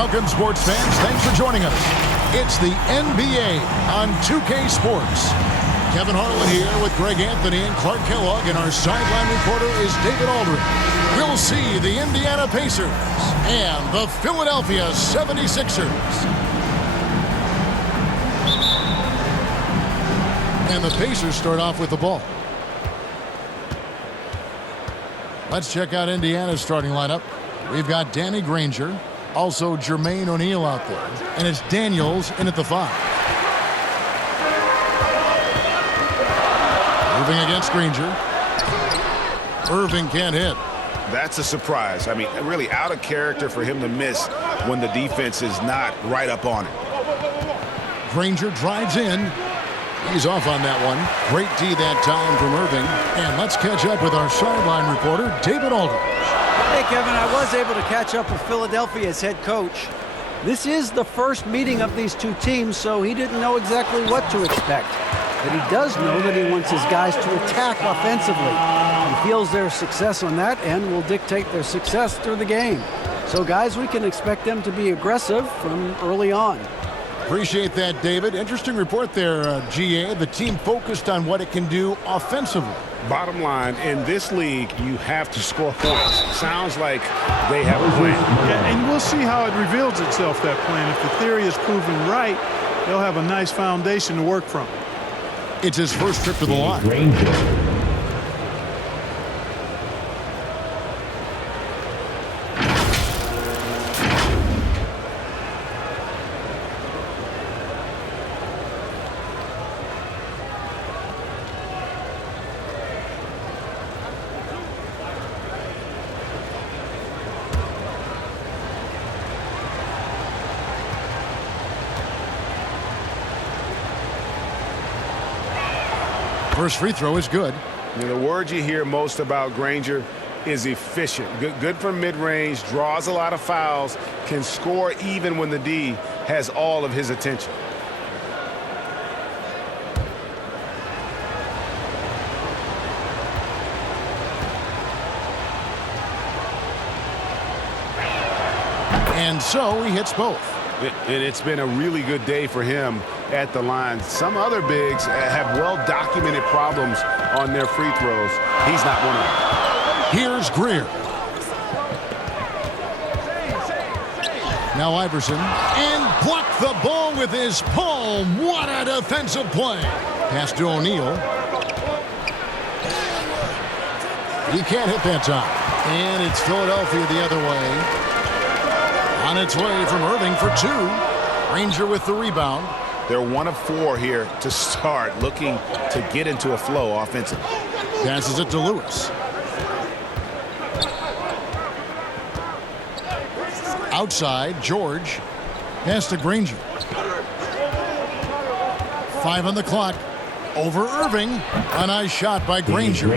Welcome, sports fans. Thanks for joining us. It's the NBA on 2K Sports. Kevin Harlan here with Greg Anthony and Clark Kellogg, and our sideline reporter is David Aldridge. We'll see the Indiana Pacers and the Philadelphia 76ers. And the Pacers start off with the ball. Let's check out Indiana's starting lineup. We've got Danny Granger, also Jermaine O'Neal out there, and it's Daniels in at the 5. Moving against Granger. Irving can't hit. That's a surprise. I mean, really out of character for him to miss when the defense is not right up on it. Granger drives in. He's off on that one. Great D that time from Irving. And let's catch up with our sideline reporter, David Aldridge. Hey, Kevin, I was able to catch up with Philadelphia's head coach. This is the first meeting of these two teams, so he didn't know exactly what to expect. But he does know that he wants his guys to attack offensively. He feels their success on that end will dictate their success through the game. So, guys, we can expect them to be aggressive from early on. Appreciate that, David. Interesting report there, GA. The team focused on what it can do offensively. Bottom line, in this league, you have to score points. Sounds like they have a plan. Yeah, and we'll see how it reveals itself, that plan. If the theory is proven right, they'll have a nice foundation to work from. It's his first trip to the line. First free throw is good. You know, the word you hear most about Granger is efficient. Good from mid-range, draws a lot of fouls, can score even when the D has all of his attention. And so he hits both. It's been a really good day for him at the line. Some other bigs have well-documented problems on their free throws. He's not one of them. Here's Greer. Now Iverson. And blocked the ball with his palm. What a defensive play. Pass to O'Neal. He can't hit that time. And it's Philadelphia the other way. On its way from Irving for 2. Granger with the rebound. They're 1 of 4 here to start, looking to get into a flow offensively. Passes it to Lewis. Outside, George. Pass to Granger. 5 on the clock. Over Irving. A nice shot by Granger.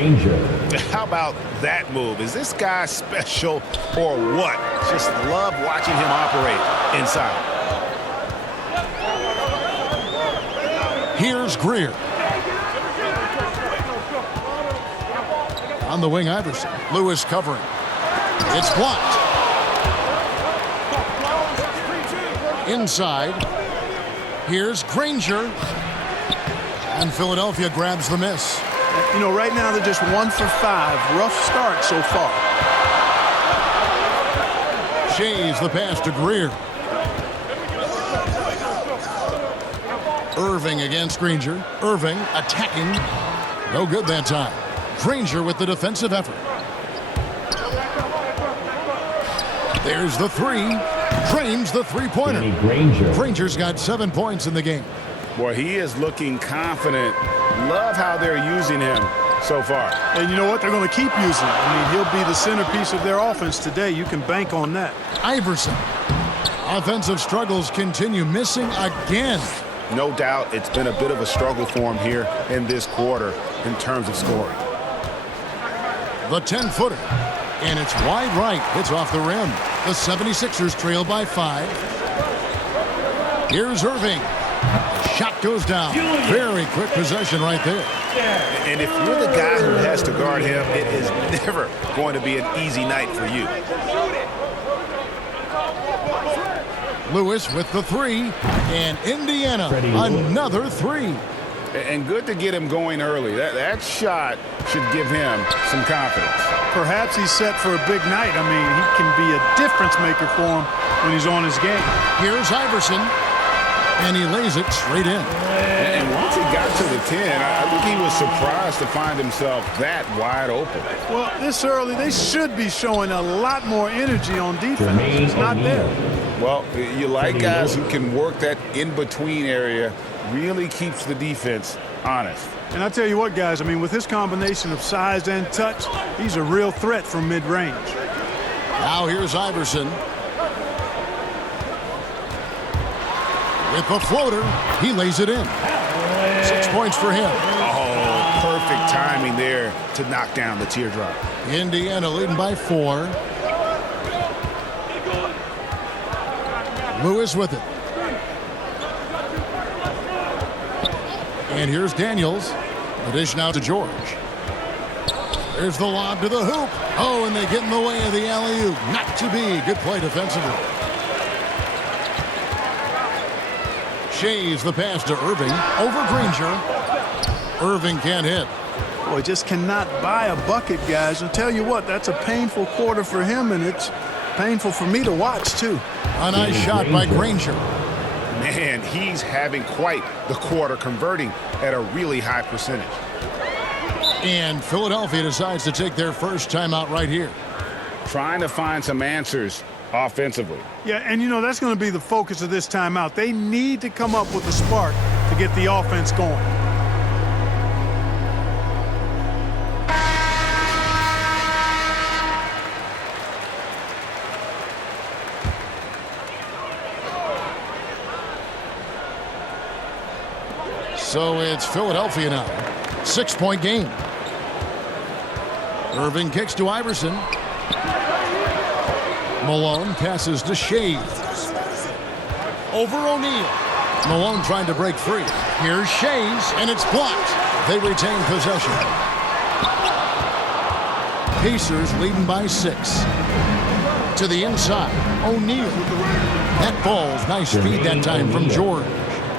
How about that move? Is this guy special or what? Just love watching him operate inside. Here's Greer. On the wing, Iverson. Lewis covering. It's blocked. Inside. Here's Granger. And Philadelphia grabs the miss. You know, right now they're just 1 for 5. Rough start so far. Shays the pass to Greer. Irving against Granger. Irving attacking. No good that time. Granger with the defensive effort. There's the 3. Frames the three-pointer. Granger's got 7 points in the game. Boy, he is looking confident. Love how they're using him so far. And you know what? They're going to keep using him. I mean, he'll be the centerpiece of their offense today. You can bank on that. Iverson. Offensive struggles continue. Missing again. No doubt it's been a bit of a struggle for him here in this quarter in terms of scoring. The 10-footer. And it's wide right. Hits off the rim. The 76ers trail by 5. Here's Irving. Shot goes down. Very quick possession right there. And if you're the guy who has to guard him, it is never going to be an easy night for you. Lewis with the three, and Indiana another three. And good to get him going early. That shot should give him some confidence. Perhaps he's set for a big night. I mean, he can be a difference maker for him when he's on his game. Here's Iverson, and he lays it straight in. And once he got to the 10, I think he was surprised to find himself that wide open. Well, this early, they should be showing a lot more energy on defense. It's not there. Well, you like guys who can work that in-between area, really keeps the defense honest. And I tell you what, guys, I mean, with his combination of size and touch, he's a real threat from mid-range. Now here's Iverson. With the floater, he lays it in. 6 points for him. Oh, perfect timing there to knock down the teardrop. Indiana leading by 4. Lewis with it. And here's Daniels. The dish now to George. There's the lob to the hoop. Oh, and they get in the way of the alley-oop. Not to be. Good play defensively. Shays the pass to Irving. Over Granger. Irving can't hit. Boy, just cannot buy a bucket, guys. I'll tell you what, that's a painful quarter for him, and it's painful for me to watch, too. A nice shot by Granger. Man, he's having quite the quarter, converting at a really high percentage. And Philadelphia decides to take their first timeout right here. Trying to find some answers offensively. Yeah, and you know, that's going to be the focus of this timeout. They need to come up with a spark to get the offense going. So it's Philadelphia now. 6-point game. Irving kicks to Iverson. Malone passes to Shea. Over O'Neal. Malone trying to break free. Here's Shays, and it's blocked. They retain possession. Pacers leading by 6. To the inside, O'Neal. That falls. Nice feed that time from George.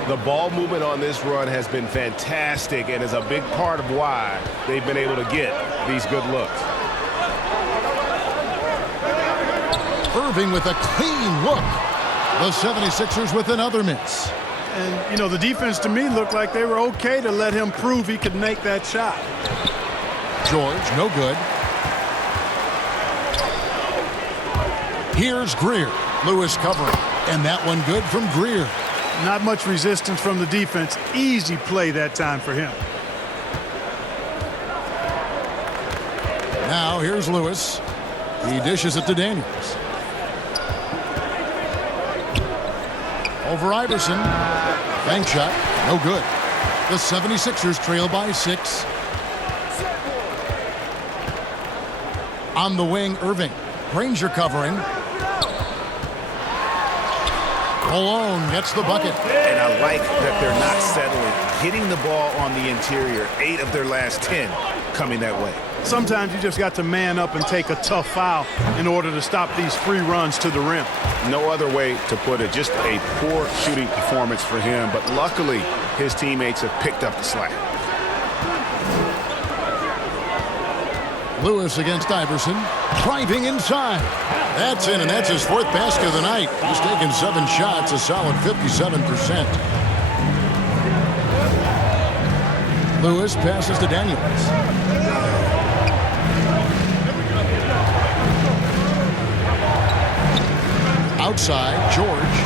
The ball movement on this run has been fantastic and is a big part of why they've been able to get these good looks. Irving with a clean look. The 76ers with another miss. And, you know, the defense to me looked like they were okay to let him prove he could make that shot. George, no good. Here's Greer. Lewis covering. And that one good from Greer. Not much resistance from the defense. Easy play that time for him. Now here's Lewis. He dishes it to Daniels. Over Iverson. Bank shot. No good. The 76ers trail by 6. On the wing, Irving. Granger covering. Malone gets the bucket. And I like that they're not settling. Hitting the ball on the interior. 8 of their last 10 coming that way. Sometimes you just got to man up and take a tough foul in order to stop these free runs to the rim. No other way to put it. Just a poor shooting performance for him. But luckily, his teammates have picked up the slack. Lewis against Iverson. Driving inside. That's in, and that's his 4th basket of the night. He's taken 7 shots, a solid 57%. Lewis passes to Daniels. Outside, George.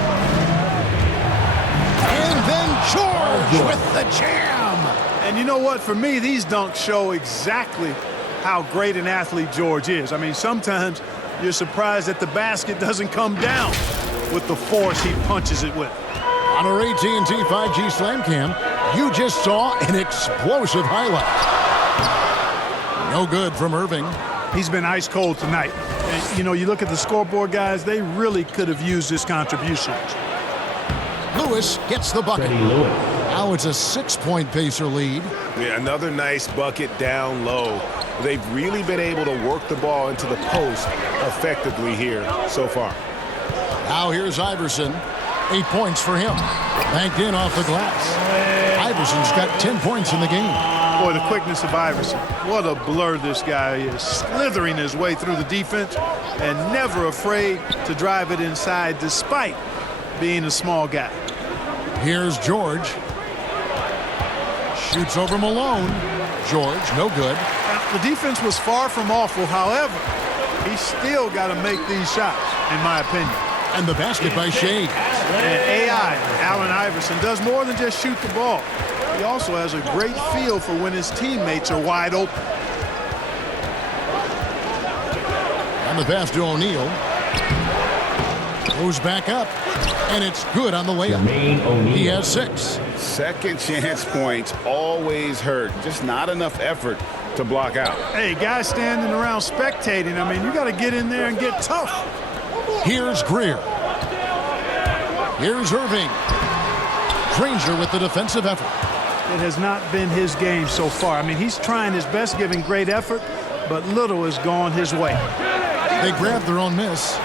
And then George with the jam. And you know what? For me, these dunks show exactly how great an athlete George is. I mean, sometimes you're surprised that the basket doesn't come down with the force he punches it with. On our AT&T 5G Slam Cam, you just saw an explosive highlight. No good from Irving. He's been ice cold tonight. And, you know, you look at the scoreboard, guys, they really could have used his contributions. Lewis gets the bucket. Now it's a 6-point Pacer lead. Yeah, another nice bucket down low. They've really been able to work the ball into the post effectively here so far. Now here's Iverson. 8 points for him. Banked in off the glass. Iverson's got 10 points in the game. Boy, the quickness of Iverson. What a blur this guy is. Slithering his way through the defense and never afraid to drive it inside despite being a small guy. Here's George. Shoots over Malone. George, no good. Now, the defense was far from awful. However, he still got to make these shots, in my opinion. And the basket by Shea. And AI, Allen Iverson, does more than just shoot the ball. He also has a great feel for when his teammates are wide open. And the pass to O'Neal. Goes back up. And it's good on the layup. He has 6. Second chance points always hurt. Just not enough effort to block out. Hey, guys standing around spectating, I mean, you got to get in there and get tough. Here's Greer. Here's Irving. Granger with the defensive effort. It has not been his game so far. I mean, he's trying his best, giving great effort, but little has gone his way. They grab their own miss.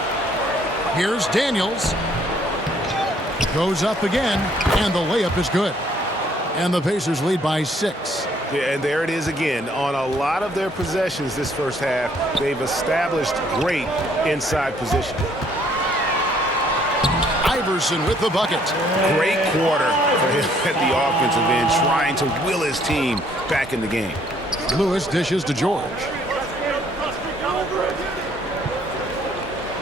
Here's Daniels. Goes up again, and the layup is good. And the Pacers lead by 6. Yeah, and there it is again. On a lot of their possessions this first half, they've established great inside position. Iverson with the bucket. Great quarter for him at the offensive end, trying to will his team back in the game. Lewis dishes to George.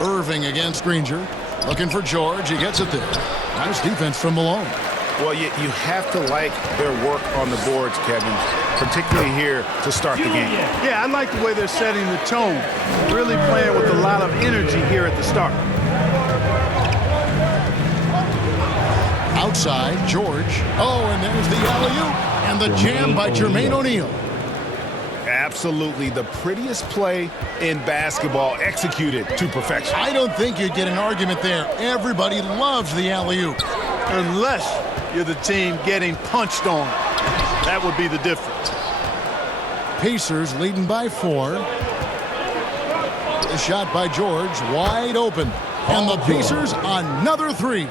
Irving against Granger. Looking for George. He gets it there. Nice defense from Malone. Well, you have to like their work on the boards, Kevin, particularly here to start the game. Yeah, I like the way they're setting the tone. Really playing with a lot of energy here at the start. Outside, George. Oh, and there's the alley-oop. And the jam by Jermaine O'Neal. Absolutely the prettiest play in basketball, executed to perfection. I don't think you'd get an argument there. Everybody loves the alley-oop. Unless you're the team getting punched on. That would be the difference. Pacers leading by 4. The shot by George, wide open. And the Pacers, another 3.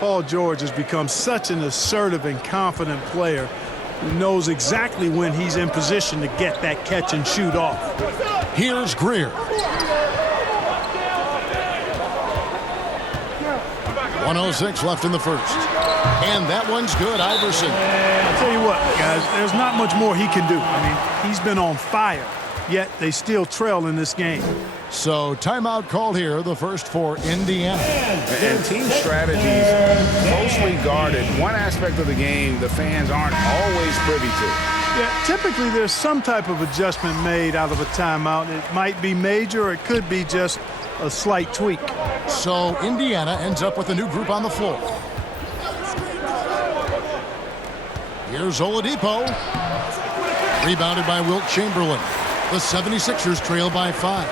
Paul George has become such an assertive and confident player who knows exactly when he's in position to get that catch and shoot off. Here's Greer. 1:06 left in the first. And that one's good, Iverson. I'll tell you what, guys, there's not much more he can do. I mean, he's been on fire, yet they still trail in this game. So timeout called here, the first for Indiana. And team strategies closely guarded. One aspect of the game the fans aren't always privy to. Yeah, typically there's some type of adjustment made out of a timeout. It might be major or it could be just a slight tweak. So Indiana ends up with a new group on the floor. Here's Oladipo. Rebounded by Wilt Chamberlain. The 76ers trail by 5.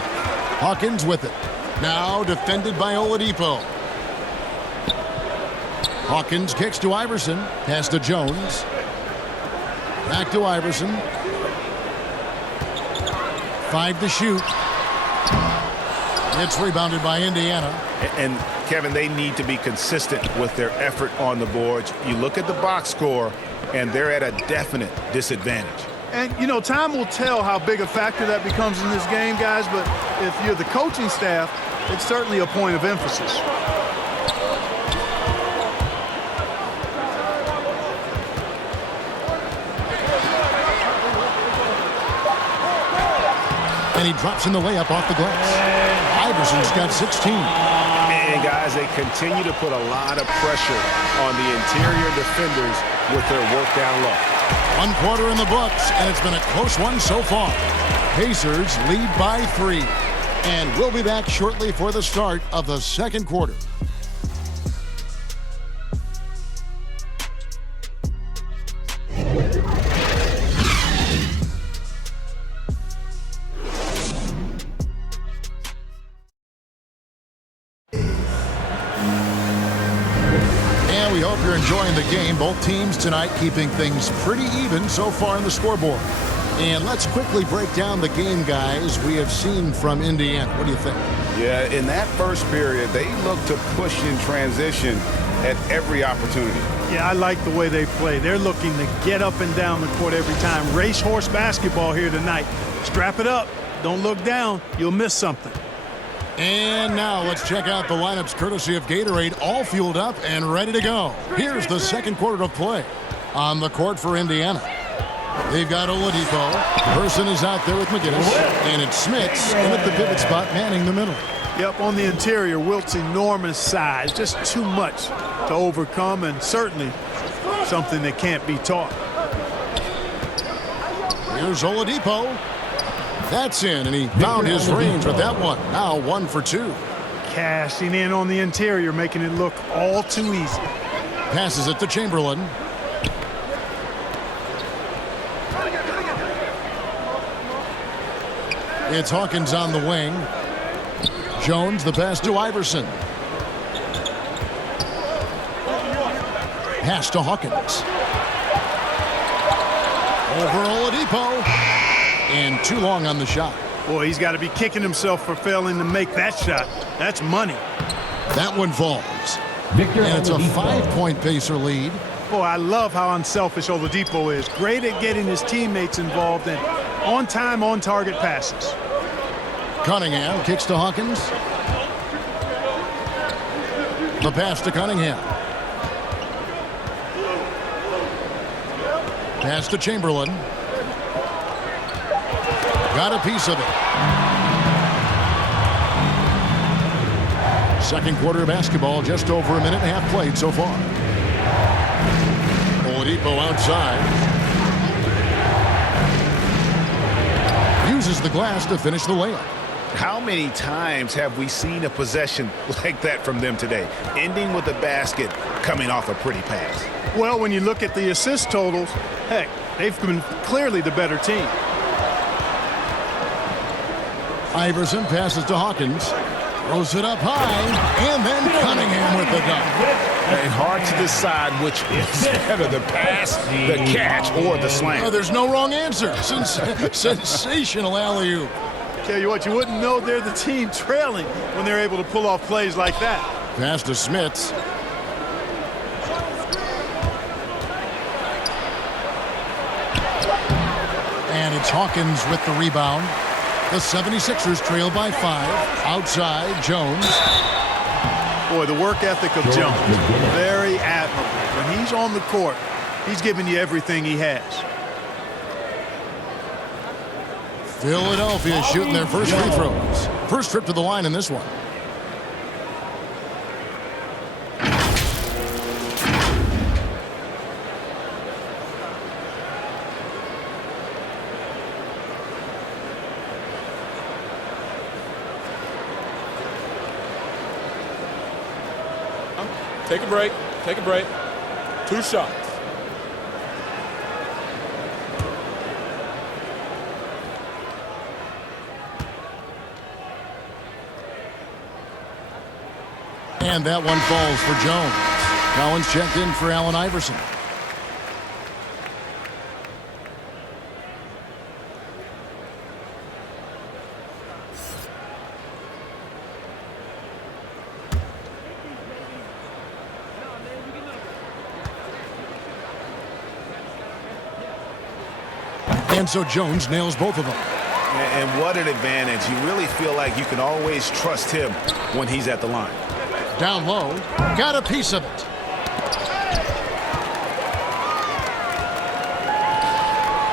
Hawkins with it. Now defended by Oladipo. Hawkins kicks to Iverson. Pass to Jones. Back to Iverson. 5 to shoot. It's rebounded by Indiana. And Kevin, they need to be consistent with their effort on the boards. You look at the box score, and they're at a definite disadvantage. And, you know, time will tell how big a factor that becomes in this game, guys, but if you're the coaching staff, it's certainly a point of emphasis. And he drops in the layup off the glass. Iverson's got 16. And, guys, they continue to put a lot of pressure on the interior defenders with their work down low. 1 quarter in the books, and it's been a close one so far. Pacers lead by 3. And we'll be back shortly for the start of the second quarter. We hope you're enjoying the game. Both teams tonight keeping things pretty even so far in the scoreboard. And let's quickly break down the game, guys, we have seen from Indiana. What do you think? Yeah, in that first period, they looked to push in transition at every opportunity. Yeah, I like the way they play. They're looking to get up and down the court every time. Racehorse basketball here tonight. Strap it up. Don't look down. You'll miss something. And now let's check out the lineups courtesy of Gatorade, all fueled up and ready to go. Here's the second quarter of play on the court for Indiana. They've got Oladipo. Person is out there with McGinnis. And it's Smits in at the pivot spot, manning the middle. Yep, on the interior, Wilt's enormous size. Just too much to overcome, and certainly something that can't be taught. Here's Oladipo. That's in, and he found his range with that one. Now 1 for 2. Cashing in on the interior, making it look all too easy. Passes it to Chamberlain. It's Hawkins on the wing. Jones, the pass to Iverson. Pass to Hawkins. Over Oladipo. And too long on the shot. Boy, he's got to be kicking himself for failing to make that shot. That's money. That one falls. And it's a 5-point Pacer lead. Boy, I love how unselfish Oladipo is. Great at getting his teammates involved in on-time, on-target passes. Cunningham kicks to Hawkins. The pass to Cunningham. Pass to Chamberlain. Got a piece of it. Second quarter of basketball, just over a minute and a half played so far. Oladipo outside. Uses the glass to finish the layup. How many times have we seen a possession like that from them today, ending with a basket coming off a pretty pass? Well, when you look at the assist totals, heck, they've been clearly the better team. Iverson passes to Hawkins. Throws it up high. And then Cunningham with the dunk. And hard to decide which is better, the pass, the catch, or the slam. Oh, there's no wrong answer. Sensational alley-oop. Tell you what, you wouldn't know they're the team trailing when they're able to pull off plays like that. Pass to Smits. And it's Hawkins with the rebound. The 76ers trail by 5. Outside, Jones. Boy, the work ethic of Jones, very admirable. When he's on the court, he's giving you everything he has. Philadelphia shooting their first free throws. First trip to the line in this one. Take a break. Take a break. 2 shots. And that one falls for Jones. Collins checked in for Allen Iverson. And so Jones nails both of them. And what an advantage. You really feel like you can always trust him when he's at the line. Down low, got a piece of it.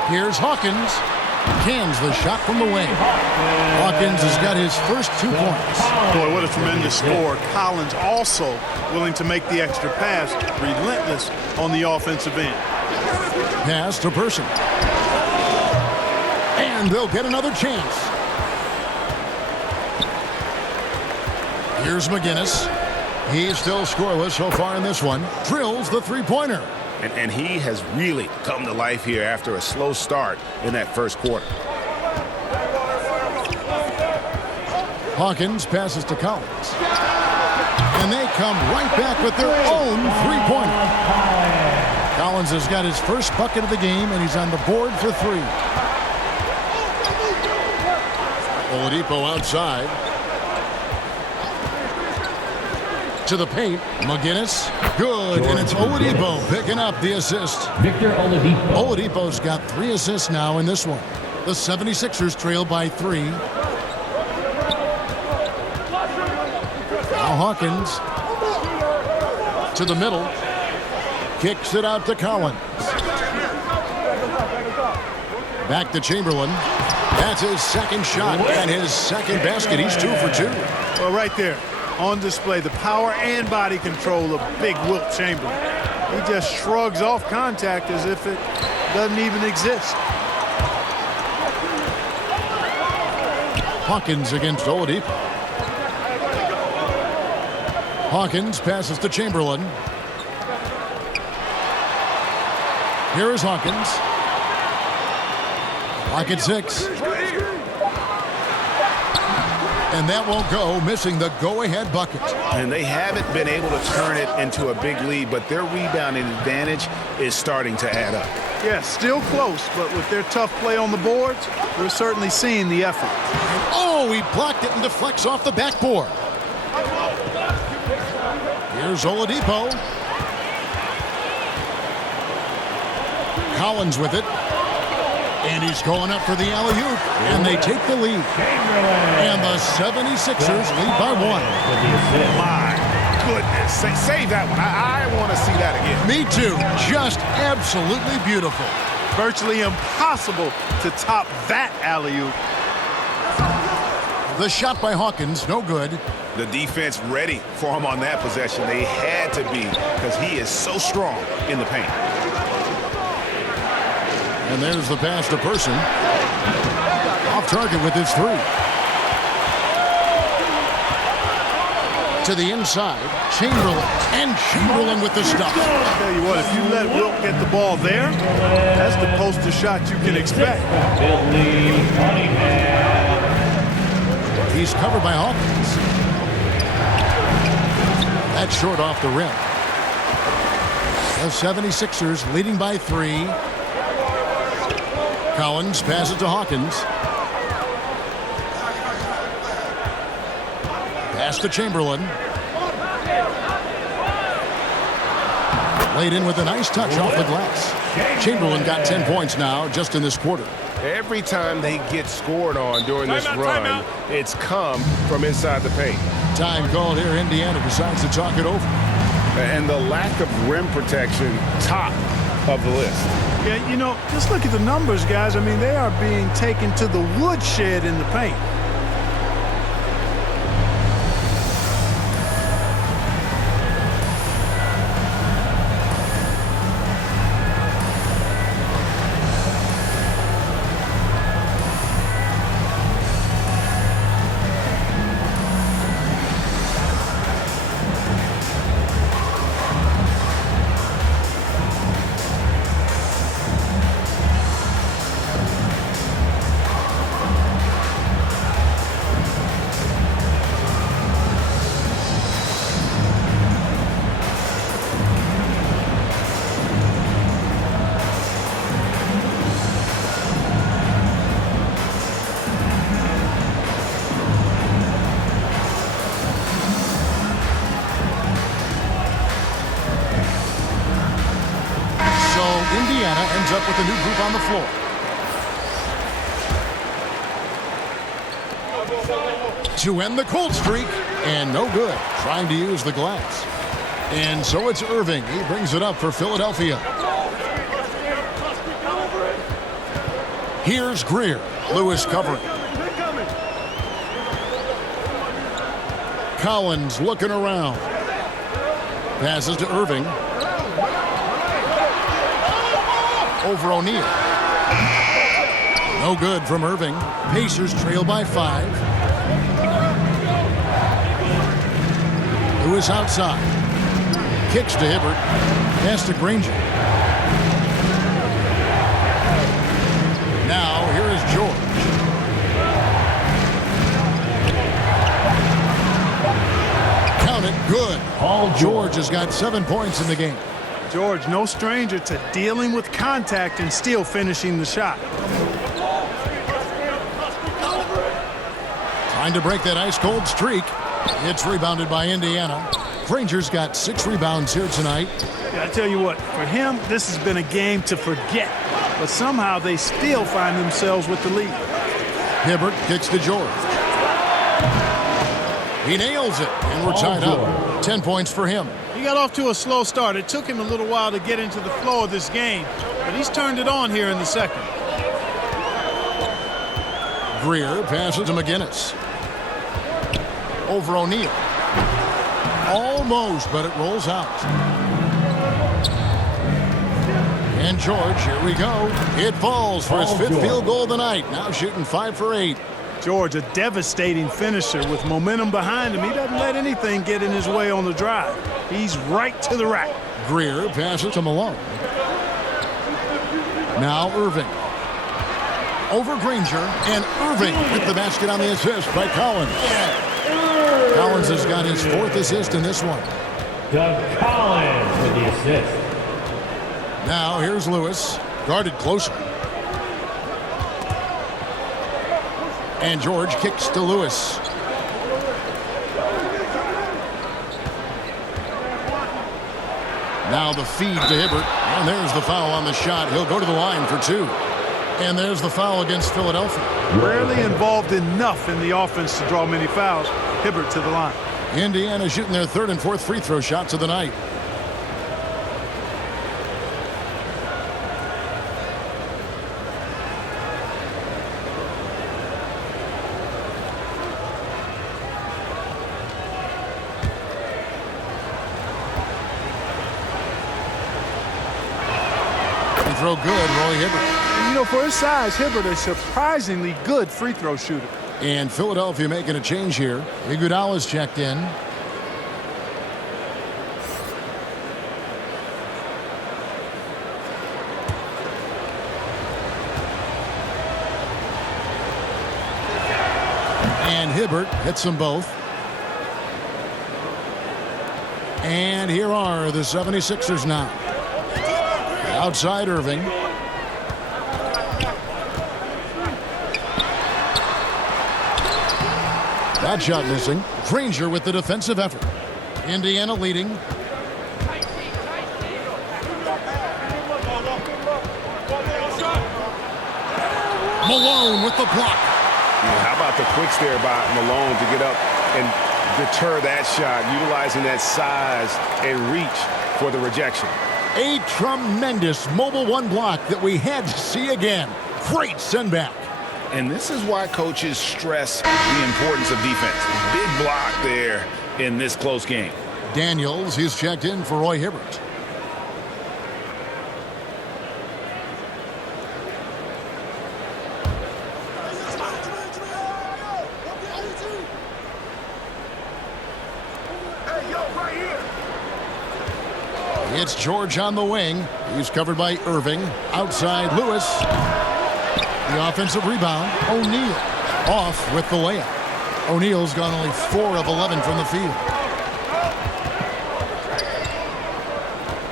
Here's Hawkins. Cans the shot from the wing. Hawkins has got his first 2 points. Boy, what a tremendous score. Collins also willing to make the extra pass, relentless on the offensive end. Pass to Person. And they'll get another chance. Here's McGinnis. He's still scoreless so far in this one. Drills the three-pointer. And he has really come to life here after a slow start in that first quarter. Hawkins passes to Collins. And they come right back with their own three-pointer. Collins has got his first bucket of the game, and he's on the board for 3. Oladipo outside. To the paint. McGinnis. Good. And it's Oladipo picking up the assist. Victor Oladipo. Oladipo's got 3 assists now in this one. The 76ers trail by 3. Now Hawkins. To the middle. Kicks it out to Collins. Back to Chamberlain. That's his second shot and his second basket. He's 2 for 2. Well, right there on display, the power and body control of big Wilt Chamberlain. He just shrugs off contact as if it doesn't even exist. Hawkins against Oladipo. Hawkins passes to Chamberlain. Here is Hawkins. Clock at 6. And that won't go, missing the go-ahead bucket. And they haven't been able to turn it into a big lead, but their rebounding advantage is starting to add up. Yeah, still close, but with their tough play on the boards, we're certainly seeing the effort. Oh, he blocked it and deflects off the backboard. Here's Oladipo. Collins with it. And he's going up for the alley-oop. And they take the lead. And the 76ers lead by 1. My goodness. Save that one. I want to see that again. Me too. Just absolutely beautiful. Virtually impossible to top that alley-oop. The shot by Hawkins, no good. The defense ready for him on that possession. They had to be, because he is so strong in the paint. And there's the pass to Person. Off target with his 3. To the inside, Chamberlain. And Chamberlain with the stop. I'll tell you what, if you let Wilt get the ball there, that's the poster shot you can expect. He's covered by Hawkins. That's short off the rim. The 76ers leading by 3. Collins passes to Hawkins. Pass to Chamberlain. Laid in with a nice touch off the glass. Chamberlain got 10 points now just in this quarter. Every time they get scored on during this run, it's come from inside the paint. Time called here. Indiana decides to talk it over. And the lack of rim protection, top of the list. Yeah, you know, just look at the numbers, guys. I mean, they are being taken to the woodshed in the paint. Indiana ends up with a new group on the floor. To end the cold streak, and no good. Trying to use the glass. And so it's Irving. He brings it up for Philadelphia. Here's Greer. Lewis covering. Collins looking around. Passes to Irving. Over O'Neal. No good from Irving. Pacers trail by 5. Lewis outside. Kicks to Hibbert. Pass to Granger. Now here is George. Count it. Good. George has got 7 points in the game. George, no stranger to dealing with contact and still finishing the shot. Trying to break that ice-cold streak. It's rebounded by Indiana. Granger's got 6 rebounds here tonight. Yeah, I tell you what, for him, this has been a game to forget. But somehow they still find themselves with the lead. Hibbert kicks to George. He nails it, and we're tied up. 10 points for him. He got off to a slow start. It took him a little while to get into the flow of this game, but he's turned it on here in the second. Greer passes to McGinnis. Over O'Neal. Almost, but it rolls out. And George, here we go. It falls for his 5th field goal of the night. Now shooting 5 for 8. George, a devastating finisher with momentum behind him. He doesn't let anything get in his way on the drive. He's right to the rack. Greer passes to Malone. Now Irving. Over Granger, and Irving with the basket on the assist by Collins. Collins has got his 4th assist in this one. Doug Collins with the assist. Now here's Lewis, guarded closer. And George kicks to Lewis. Now the feed to Hibbert, and there's the foul on the shot. He'll go to the line for 2. And there's the foul against Philadelphia. Rarely involved enough in the offense to draw many fouls. Hibbert to the line. Indiana shooting their 3rd and 4th free throw shots of the night. Free throw good, Roy Hibbert. You know, for his size, Hibbert is a surprisingly good free throw shooter. And Philadelphia making a change here. Iguodala's checked in. And Hibbert hits them both. And here are the 76ers now. Outside Irving. That shot missing. Granger with the defensive effort. Indiana leading. Malone with the block. How about the quicks there by Malone to get up and deter that shot, utilizing that size and reach for the rejection. A tremendous mobile 1 block that we had to see again. Great send back. And this is why coaches stress the importance of defense. Big block there in this close game. Daniels, he's checked in for Roy Hibbert. It's George on the wing. He's covered by Irving. Outside Lewis. The offensive rebound. O'Neal off with the layup. O'Neal's gone only 4 of 11 from the field.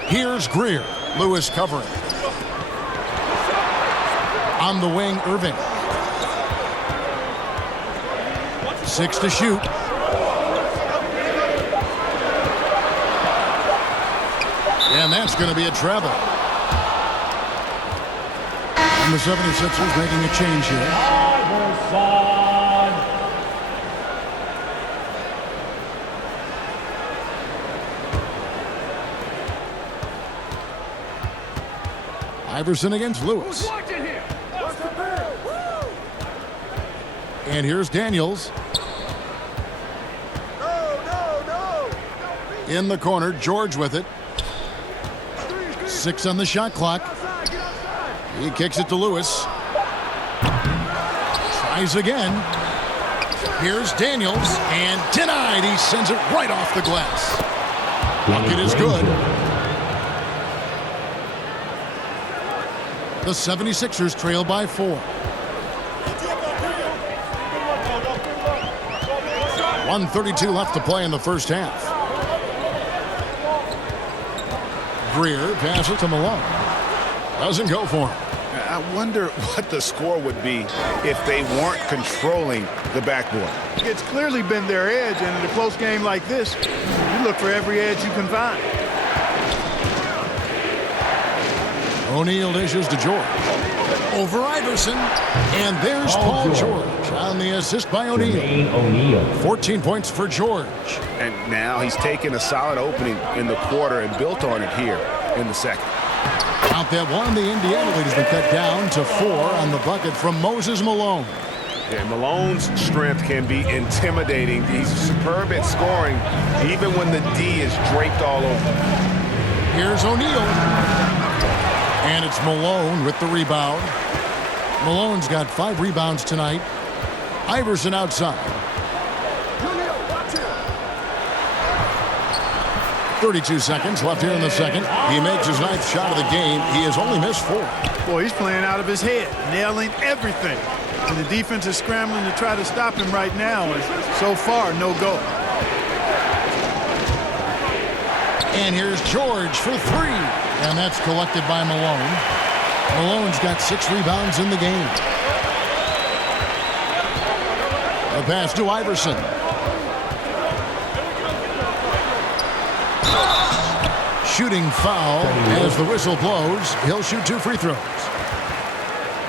Here's Greer. Lewis covering. On the wing, Irving. 6 to shoot. And that's going to be a travel. And the 76ers making a change here. Iverson against Lewis. And here's Daniels. In the corner, George with it. 6 on the shot clock. He kicks it to Lewis. Tries again. Here's Daniels, and denied. He sends it right off the glass. Bucket is good. The 76ers trail by 4. 1:32 left to play in the first half. Greer passes to Malone. Doesn't go for him. I wonder what the score would be if they weren't controlling the backboard. It's clearly been their edge, and in a close game like this, you look for every edge you can find. O'Neal dishes to George. Over Iverson. And there's Paul George on the assist by O'Neal. 14 points for George. And now he's taken a solid opening in the quarter and built on it here in the second. Count that one. The Indiana lead has been cut down to 4 on the bucket from Moses Malone. Yeah, Malone's strength can be intimidating. He's superb at scoring, even when the D is draped all over. Here's O'Neal. And it's Malone with the rebound. Malone's got 5 rebounds tonight. Iverson outside. 32 seconds left here in the second. He makes his 9th shot of the game. He has only missed 4. Boy, he's playing out of his head, nailing everything. And the defense is scrambling to try to stop him right now. And so far, no go. And here's George for 3. And that's collected by Malone. Malone's got 6 rebounds in the game. The pass to Iverson. Shooting foul as the whistle blows. He'll shoot 2 free throws.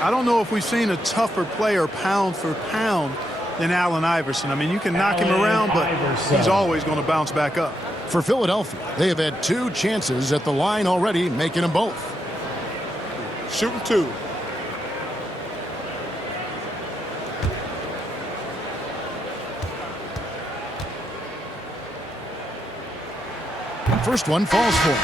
I don't know if we've seen a tougher player pound for pound than Allen Iverson. I mean, you can knock him around, but he's always going to bounce back up. For Philadelphia, they have had 2 chances at the line already, making them both. Shooting 2. First one falls for him.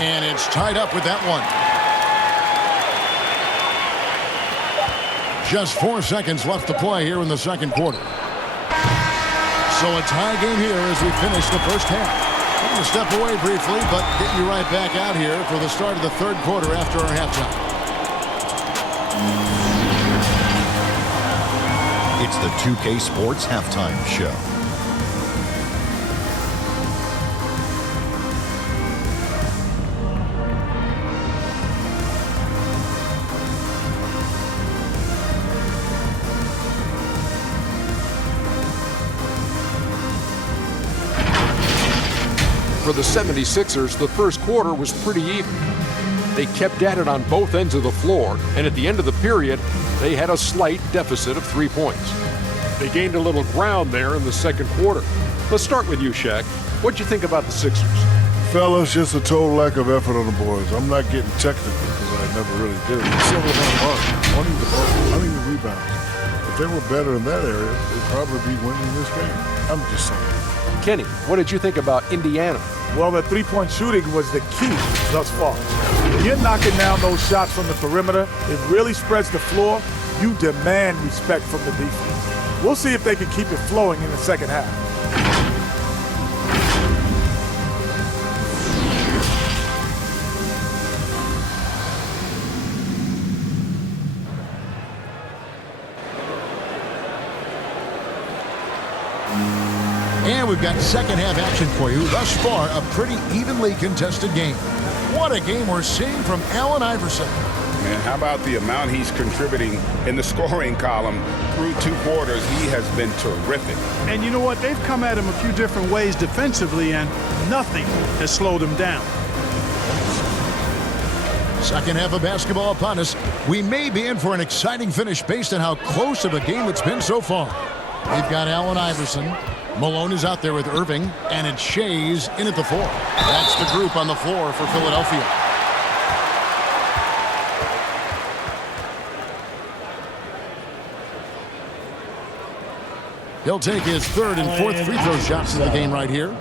And it's tied up with that one. Just 4 seconds left to play here in the second quarter. So a tie game here as we finish the first half. I'm going to step away briefly, but get you right back out here for the start of the third quarter after our halftime. It's the 2K Sports Halftime Show. For the 76ers, the first quarter was pretty even. They kept at it on both ends of the floor, and at the end of the period, they had a slight deficit of 3 points. They gained a little ground there in the second quarter. Let's start with you, Shaq. What'd you think about the Sixers? Fellas, just a total lack of effort on the boards. I'm not getting technical because I never really did. Several wanting the ball, wanting the rebounds. If they were better in that area, they'd probably be winning this game. I'm just saying. Kenny, what did you think about Indiana? Well, the three-point shooting was the key thus far. When you're knocking down those shots from the perimeter, it really spreads the floor. You demand respect from the defense. We'll see if they can keep it flowing in the second half. And we've got second half action for you. Thus far, a pretty evenly contested game. What a game we're seeing from Allen Iverson. Man, how about the amount he's contributing in the scoring column through 2 quarters? He has been terrific. And you know what? They've come at him a few different ways defensively, and nothing has slowed him down. Second half of basketball upon us. We may be in for an exciting finish based on how close of a game it's been so far. We've got Allen Iverson. Malone is out there with Irving, and it's Shays in at the 4. That's the group on the floor for Philadelphia. He'll take his 3rd and 4th free throw shots of the game right here.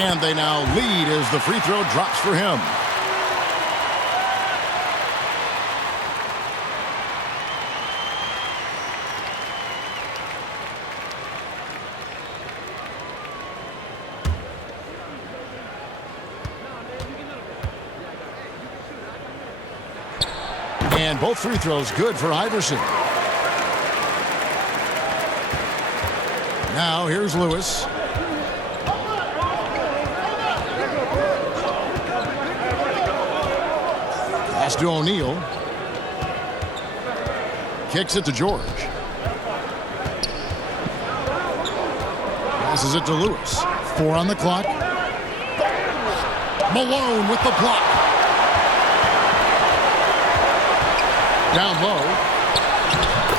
And they now lead as the free throw drops for him. And both free throws good for Iverson. Now here's Lewis. Pass to O'Neal. Kicks it to George. Passes it to Lewis. 4 on the clock. Malone with the block. Down low.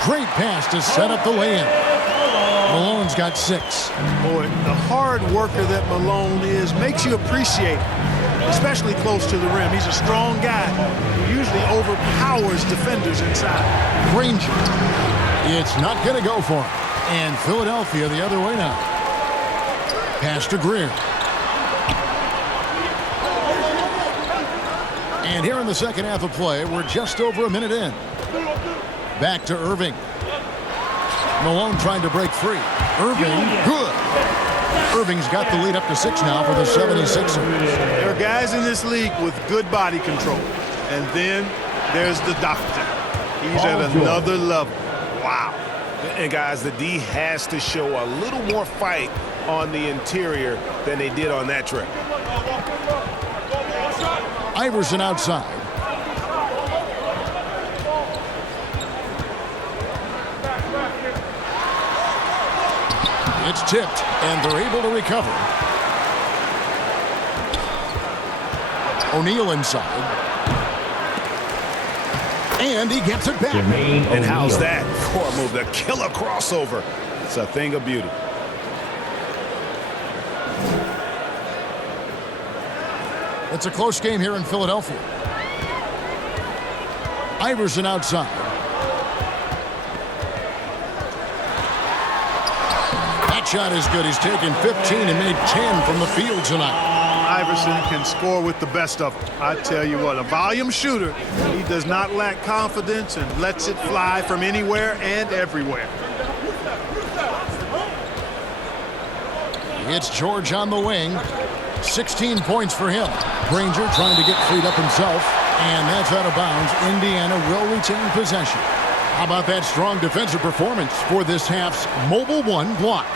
Great pass to set up the lay-in. Malone's got 6. Boy, the hard worker that Malone is makes you appreciate him, especially close to the rim. He's a strong guy who usually overpowers defenders inside. Granger. It's not going to go for him. And Philadelphia the other way now. Pass to Greer. And here in the second half of play, we're just over a minute in. Back to Irving. Malone trying to break free. Irving, good. Irving's got the lead up to 6 now for the 76ers. There are guys in this league with good body control. And then there's the doctor. He's at another level. Wow. And guys, the D has to show a little more fight on the interior than they did on that trip. Iverson outside. It's tipped, and they're able to recover. O'Neal inside. And he gets it back. And how's that for a move? The killer crossover. It's a thing of beauty. It's a close game here in Philadelphia. Iverson outside. That shot is good. He's taken 15 and made 10 from the field tonight. Iverson can score with the best of them. I tell you what, a volume shooter. He does not lack confidence and lets it fly from anywhere and everywhere. It's George on the wing. 16 points for him. Granger trying to get freed up himself. And that's out of bounds. Indiana will retain possession. How about that strong defensive performance for this half's Mobile One block?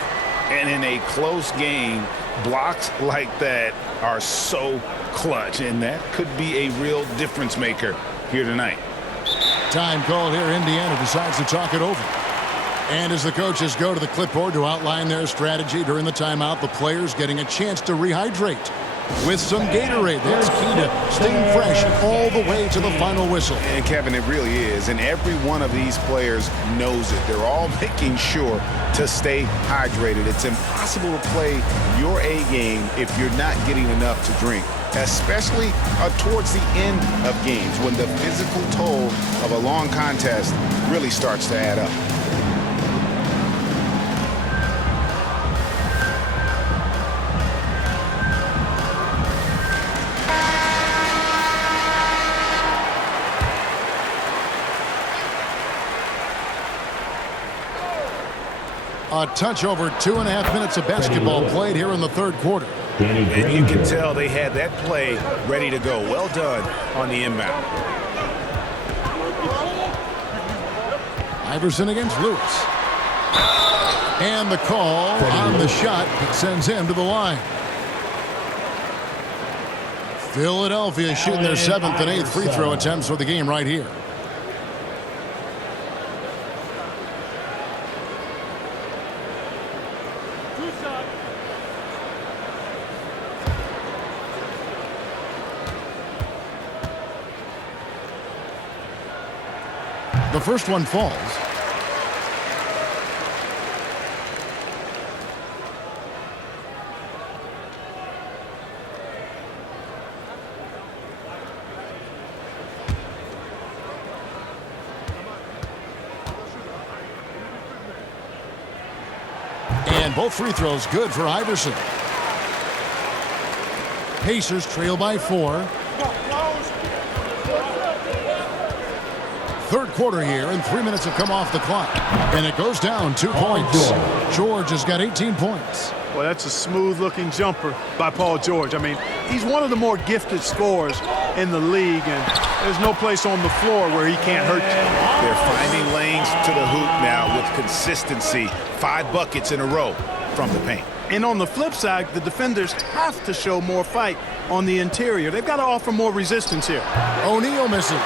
And in a close game, blocks like that are so clutch, and that could be a real difference maker here tonight. Time called here. Indiana decides to talk it over. And as the coaches go to the clipboard to outline their strategy during the timeout, the players getting a chance to rehydrate with some Gatorade. That's key to staying fresh all the way to the final whistle. And Kevin, it really is. And every one of these players knows it. They're all making sure to stay hydrated. It's impossible to play your A game if you're not getting enough to drink, especially towards the end of games when the physical toll of a long contest really starts to add up. A touch over 2.5 minutes of basketball played here in the third quarter. And you can tell they had that play ready to go. Well done on the inbound. Iverson against Lewis. And the call on the shot that sends him to the line. Philadelphia shooting their 7th and 8th free throw attempts for the game right here. The first one falls. And both free throws good for Iverson. Pacers trail by 4. Third quarter here, and 3 minutes have come off the clock. And it goes down 2 points. George has got 18 points. Well, that's a smooth-looking jumper by Paul George. I mean, he's one of the more gifted scorers in the league, and there's no place on the floor where he can't hurt you. They're finding lanes to the hoop now with consistency. 5 buckets in a row from the paint. And on the flip side, the defenders have to show more fight on the interior. They've got to offer more resistance here. O'Neal misses.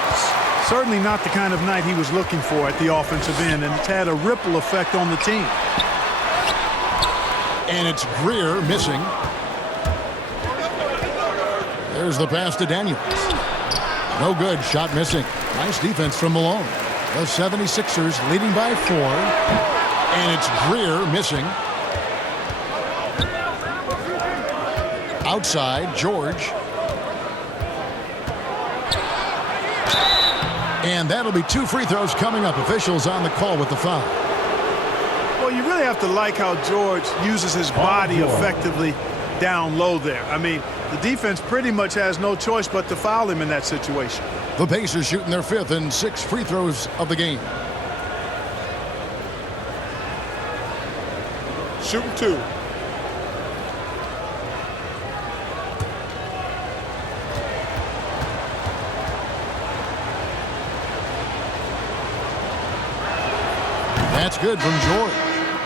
Certainly not the kind of night he was looking for at the offensive end, and it's had a ripple effect on the team. And it's Greer missing. There's the pass to Daniels. No good. Shot missing. Nice defense from Malone. The 76ers leading by 4. And it's Greer missing. Outside, George. And that'll be 2 free throws coming up. Officials on the call with the foul. Well, you really have to like how George uses his body effectively down low there. I mean, the defense pretty much has no choice but to foul him in that situation. The Pacers shooting their 5th and 6th free throws of the game. Shooting 2. That's good from George.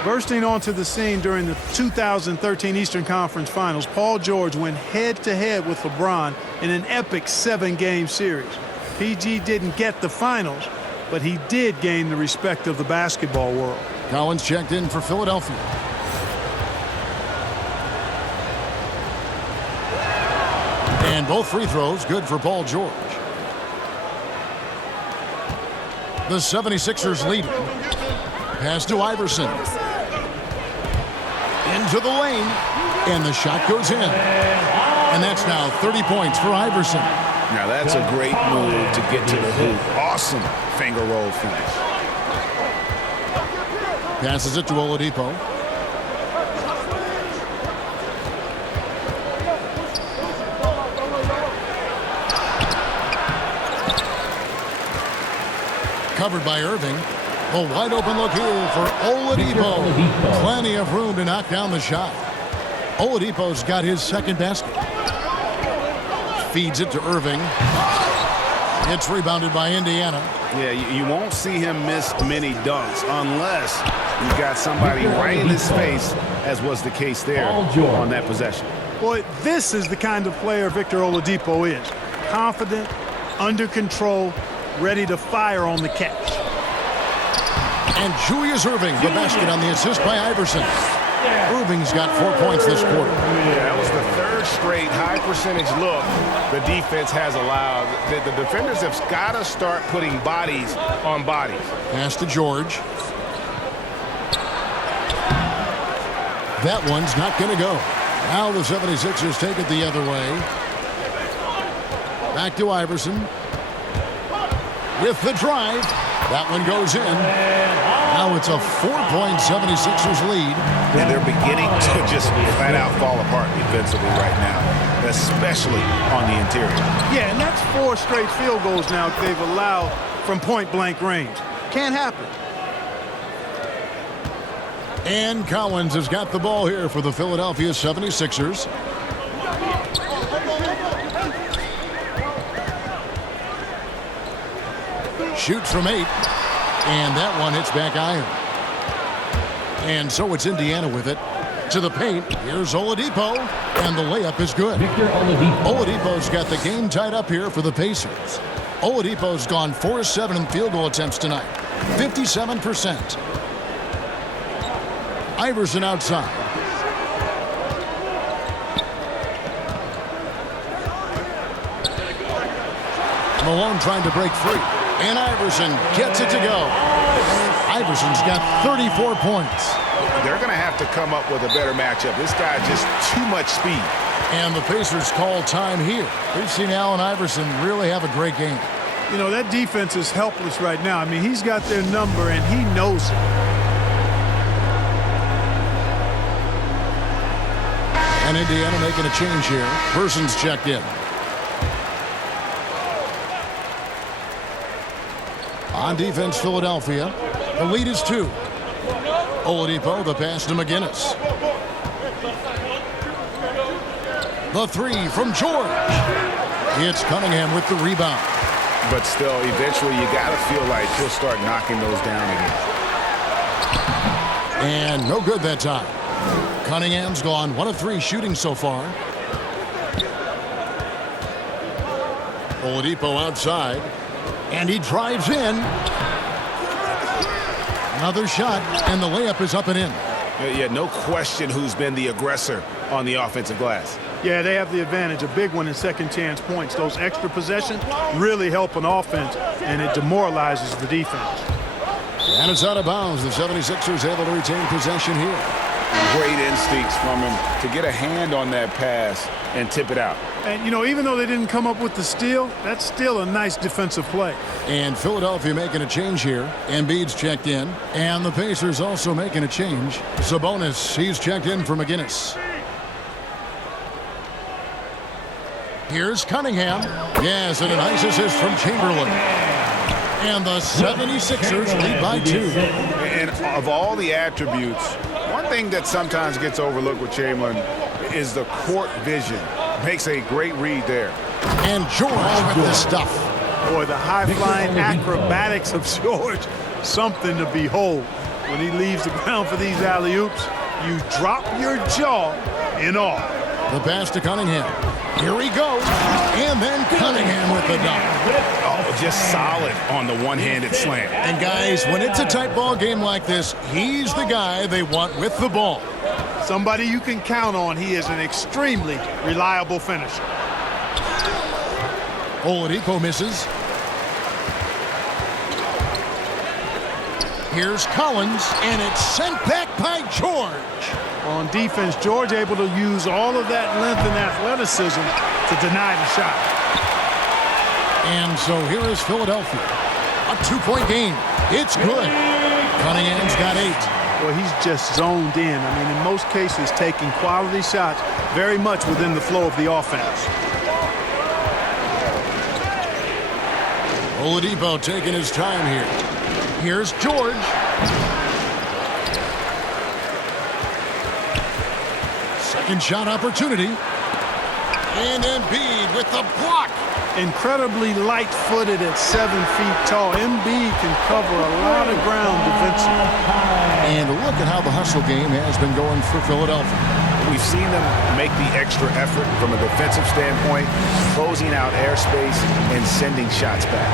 Bursting onto the scene during the 2013 Eastern Conference Finals, Paul George went head-to-head with LeBron in an epic 7-game series. PG didn't get the finals, but he did gain the respect of the basketball world. Collins checked in for Philadelphia. And both free throws good for Paul George. The 76ers lead. Pass to Iverson. Into the lane. And the shot goes in. And that's now 30 points for Iverson. Now that's a great move to get to the hoop. Awesome finger roll finish. Passes it to Oladipo. Covered by Irving. A wide open look here for Oladipo. Plenty of room to knock down the shot. Oladipo's got his 2nd basket. Feeds it to Irving. It's rebounded by Indiana. Yeah, you won't see him miss many dunks unless you've got somebody right in his face, as was the case there on that possession. Boy, this is the kind of player Victor Oladipo is. Confident, under control, ready to fire on the catch. And Julius Irving, the basket on the assist by Iverson. Irving's got 4 points this quarter. Yeah, that was the 3rd straight high percentage look the defense has allowed. The defenders have got to start putting bodies on bodies. Pass to George. That one's not going to go. Now the 76ers take it the other way. Back to Iverson. With the drive. That one goes in. Now it's a 4-point 76ers lead. And they're beginning to just flat out fall apart defensively right now, especially on the interior. Yeah, and that's 4 straight field goals now they've allowed from point-blank range. Can't happen. And Collins has got the ball here for the Philadelphia 76ers. Shoots from 8. And that one hits back iron. And so it's Indiana with it. To the paint. Here's Oladipo. And the layup is good. Victor Oladipo. Oladipo's got the game tied up here for the Pacers. Oladipo's gone 4-7 in field goal attempts tonight. 57%. Iverson outside. Malone trying to break free. And Iverson gets it to go. Iverson's got 34 points. They're going to have to come up with a better matchup. This guy just too much speed. And the Pacers call time here. We've seen Allen Iverson really have a great game. You know, that defense is helpless right now. I mean, he's got their number, and he knows it. And And Indiana making a change here. Person's checked in. On defense, Philadelphia. The lead is 2. Oladipo, the pass to McGinnis. The 3 from George. It's Cunningham with the rebound. But still, eventually you got to feel like he'll start knocking those down again. And no good that time. Cunningham's gone 1 of 3 shooting so far. Oladipo outside. And he drives in. Another shot, and the layup is up and in. Yeah, no question who's been the aggressor on the offensive glass. Yeah, they have the advantage. A big one in second chance points. Those extra possessions really help an offense, and it demoralizes the defense. And it's out of bounds. The 76ers able to retain possession here. Great instincts from him to get a hand on that pass and tip it out. And, you know, even though they didn't come up with the steal, that's still a nice defensive play. And Philadelphia making a change here. Embiid's checked in. And the Pacers also making a change. Sabonis, he's checked in for McGinnis. Here's Cunningham. Yes, and a nice assist from Chamberlain. And the 76ers lead by 2. And of all the attributes, one thing that sometimes gets overlooked with Chamberlain is the court vision. Makes a great read there. And George with the stuff. Boy, the high-flying acrobatics of George, something to behold. When he leaves the ground for these alley-oops, you drop your jaw in awe. The pass to Cunningham. Here he goes. And then Cunningham with the dunk. Oh, just solid on the one-handed slam. And guys, when it's a tight ball game like this, he's the guy they want with the ball. Somebody you can count on. He is an extremely reliable finisher. Oladipo misses. Here's Collins, and it's sent back by George. On defense, George able to use all of that length and athleticism to deny the shot. And so here is Philadelphia. A 2-point game. It's good. Cunningham's got 8. Well, he's just zoned in. I mean, in most cases, taking quality shots very much within the flow of the offense. Oladipo taking his time here. Here's George. Second shot opportunity. And Embiid with the block. Incredibly light-footed at 7 feet tall. Embiid can cover a lot of ground defensively. And look at how the hustle game has been going for Philadelphia. We've seen them make the extra effort from a defensive standpoint, closing out airspace and sending shots back.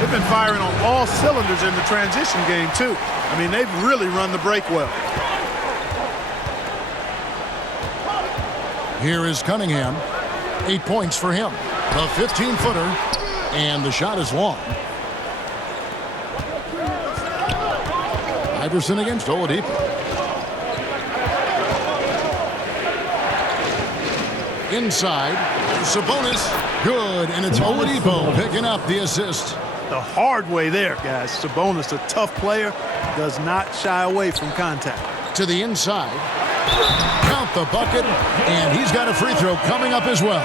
They've been firing on all cylinders in the transition game, too. I mean, they've really run the break well. Here is Cunningham. 8 points for him. The 15-footer. And the shot is long. Iverson against Oladipo. Inside. Sabonis. Good. And it's Oladipo picking up the assist. The hard way there, guys. Sabonis, a tough player, does not shy away from contact. To the inside. Count the bucket. And he's got a free throw coming up as well.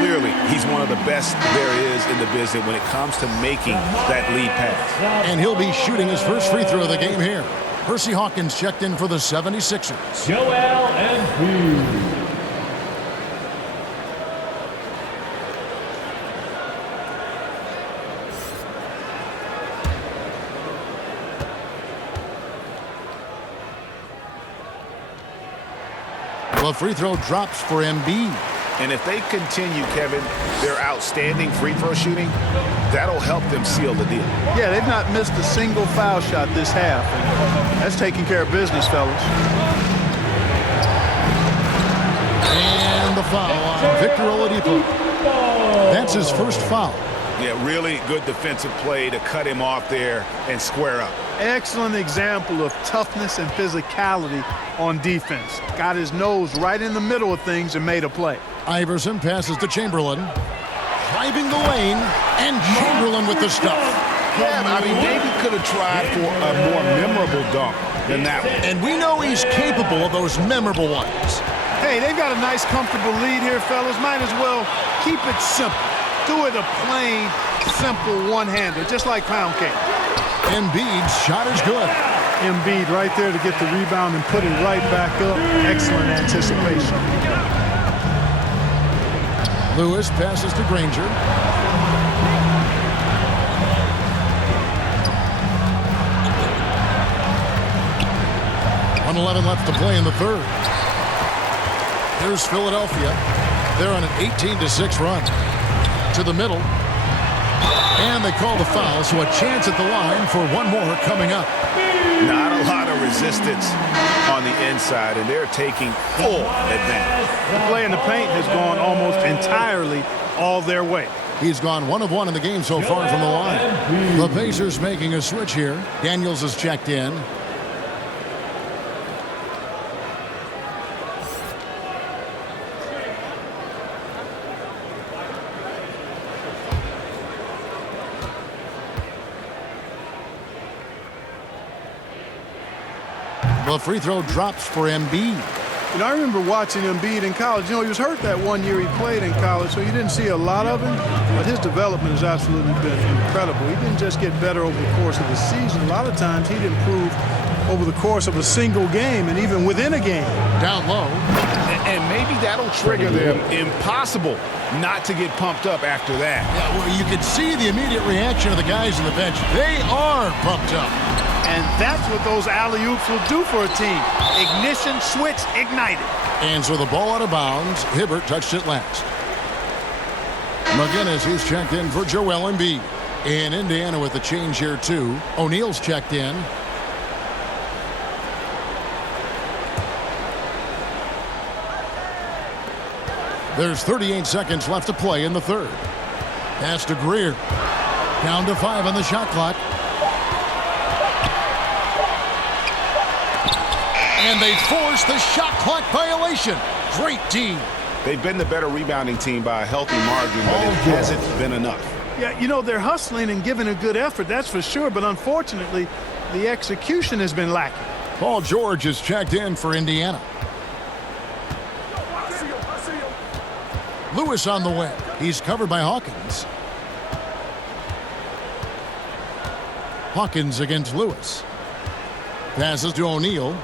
Clearly, he's one of the best there is in the business when it comes to making that lead pass. And he'll be shooting his first free throw of the game here. Percy Hawkins checked in for the 76ers. Joel Embiid. The free throw drops for Embiid. And if they continue, Kevin, their outstanding free throw shooting, that'll help them seal the deal. Yeah, they've not missed a single foul shot this half. And that's taking care of business, fellas. And the foul on Victor Oladipo. That's his first foul. Yeah, really good defensive play to cut him off there and square up. Excellent example of toughness and physicality on defense. Got his nose right in the middle of things and made a play. Iverson passes to Chamberlain. Driving the lane, and Chamberlain with the stuff. Yeah, I mean, David could have tried for a more memorable dunk than that one. And we know he's capable of those memorable ones. Hey, they've got a nice, comfortable lead here, fellas. Might as well keep it simple. Do it a plain, simple one-hander, just like pound cake. Embiid's shot is good. Embiid right there to get the rebound and put it right back up. Excellent anticipation. Lewis passes to Granger. .11 left to play in the third. Here's Philadelphia. They're on an 18-6 run. To the middle. And they call the foul, so a chance at the line for one more coming up. Not a lot of resistance on the inside, and they're taking full advantage. The play in the paint has gone almost entirely all their way. He's gone 1 of 1 in the game so far from the line. The Pacers making a switch here. Daniels is checked in. The free throw drops for Embiid. And I remember watching Embiid in college. You know, he was hurt that 1 year he played in college, so you didn't see a lot of him. But his development has absolutely been incredible. He didn't just get better over the course of the season. A lot of times he'd improve over the course of a single game and even within a game. Down low. And maybe that'll trigger them. Impossible not to get pumped up after that. Yeah, well, you could see the immediate reaction of the guys on the bench. They are pumped up. And that's what those alley-oops will do for a team. Ignition switch ignited. And so the ball out of bounds. Hibbert touched it last. McGinnis, he's checked in for Joel Embiid. In Indiana with the change here too. O'Neal's checked in. There's 38 seconds left to play in the third. Pass to Greer. Down to 5 on the shot clock. And they force the shot clock violation. Great team. They've been the better rebounding team by a healthy margin, but it hasn't been enough. Yeah, you know, they're hustling and giving a good effort, that's for sure. But unfortunately, the execution has been lacking. Paul George is checked in for Indiana. Lewis on the way. He's covered by Hawkins. Hawkins against Lewis. Passes to O'Neal.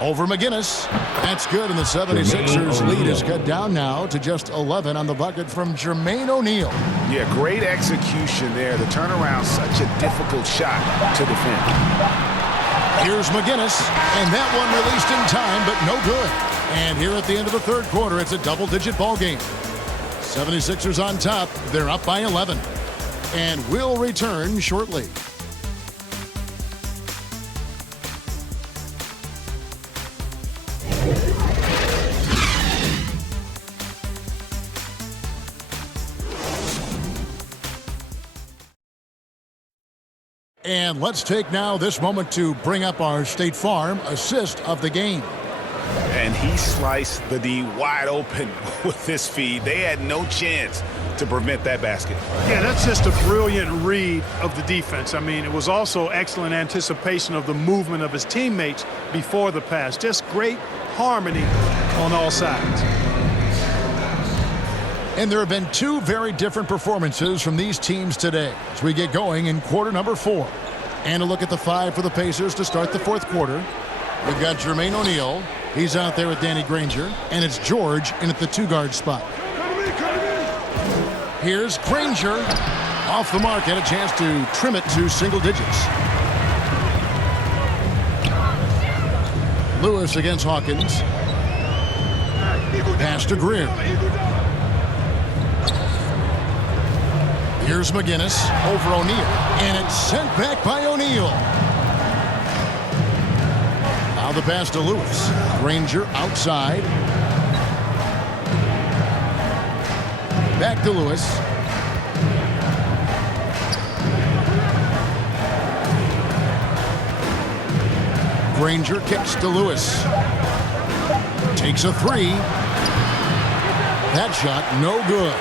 Over McGinnis. That's good, and the 76ers lead is cut down now to just 11 on the bucket from Jermaine O'Neal. Yeah, great execution there. The turnaround, such a difficult shot to defend. Here's McGinnis, and that one released in time, but no good. And here at the end of the third quarter, it's a double-digit ball game. 76ers on top. They're up by 11. And we'll return shortly. And let's take now this moment to bring up our State Farm assist of the game. And he sliced the D wide open with this feed. They had no chance to prevent that basket. Yeah, that's just a brilliant read of the defense. I mean, it was also excellent anticipation of the movement of his teammates before the pass. Just great harmony on all sides. And there have been two very different performances from these teams today as we get going in quarter number 4. And a look at the 5 for the Pacers to start the fourth quarter. We've got Jermaine O'Neal. He's out there with Danny Granger. And it's George in at the 2-guard spot. Here's Granger. Off the mark, had a chance to trim it to single digits. Lewis against Hawkins. Pass to Greer. Here's McGinnis over O'Neal. And it's sent back by O'Neal. Now the pass to Lewis. Granger outside. Back to Lewis. Granger kicks to Lewis. Takes a 3. That shot, no good.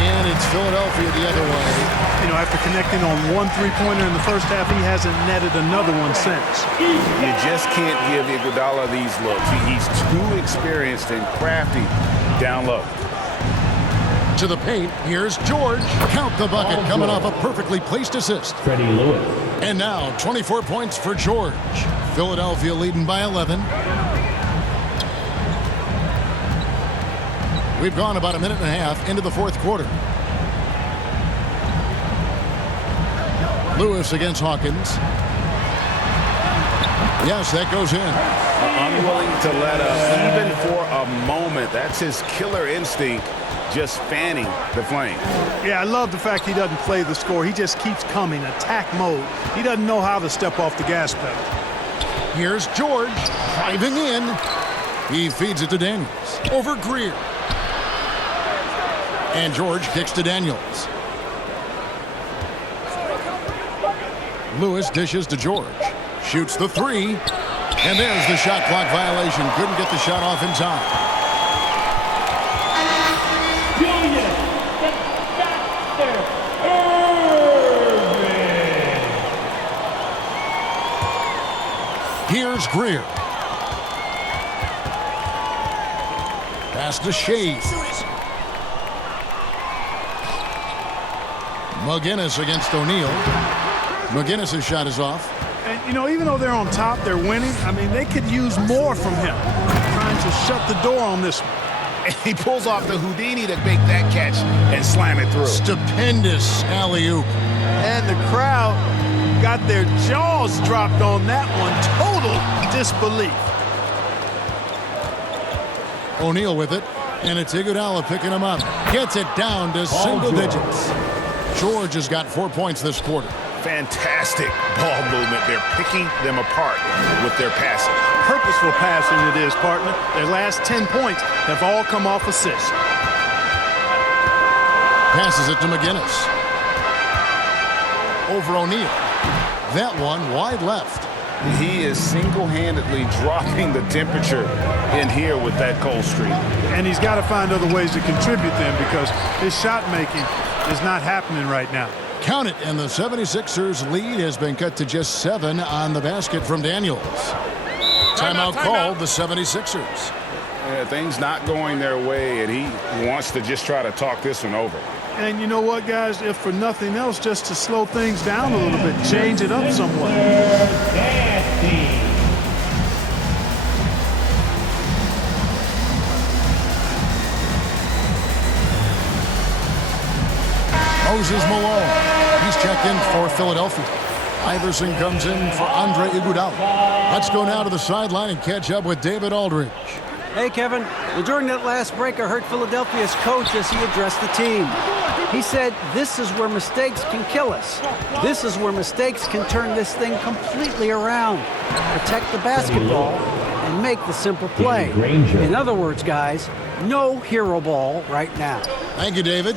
And it's Philadelphia the other way. You know, after connecting on one three-pointer in the first half, he hasn't netted another one since. You just can't give Iguodala these looks. He's too experienced and crafty down low. To the paint, here's George. Count the bucket, coming off a perfectly placed assist. Freddie Lewis. And now 24 points for George. Philadelphia leading by 11. We've gone about a minute and a half into the fourth quarter. Lewis against Hawkins. Yes, that goes in. Unwilling to let up even for a moment. That's his killer instinct, just fanning the flame. Yeah, I love the fact he doesn't play the score. He just keeps coming, attack mode. He doesn't know how to step off the gas pedal. Here's George driving in. He feeds it to Daniels. Over Greer. And George kicks to Daniels. Lewis dishes to George. Shoots the three. And there's the shot clock violation. Couldn't get the shot off in time. Julius, get back there. Irving. Here's Greer. Pass to Shea. McGinnis against O'Neal. McGinnis' shot is off. And, you know, even though they're on top, they're winning. I mean, they could use more from him. Trying to shut the door on this one. And he pulls off the Houdini to make that catch and slam it through. Stupendous alley-oop. And the crowd got their jaws dropped on that one. Total disbelief. O'Neal with it. And it's Iguodala picking him up. Gets it down to single digits. George has got 4 points this quarter. Fantastic ball movement. They're picking them apart with their passing. Purposeful passing it is, partner. Their last 10 points have all come off assists. Passes it to McGinnis. Over O'Neal. That one wide left. He is single-handedly dropping the temperature in here with that cold streak. And he's got to find other ways to contribute them because his shot making is not happening right now. Count it, and the 76ers lead has been cut to just 7 on the basket from Daniels. Timeout called the 76ers. Things not going their way, and he wants to just try to talk this one over. And you know what, guys? If for nothing else, just to slow things down a little bit, change it up somewhat. Moses Malone. He's checked in for Philadelphia. Iverson comes in for Andre Iguodala. Let's go now to the sideline and catch up with David Aldridge. Hey, Kevin. Well, during that last break, I heard Philadelphia's coach as he addressed the team. He said, this is where mistakes can kill us. This is where mistakes can turn this thing completely around. Protect the basketball and make the simple play. In other words, guys, no hero ball right now. Thank you, David.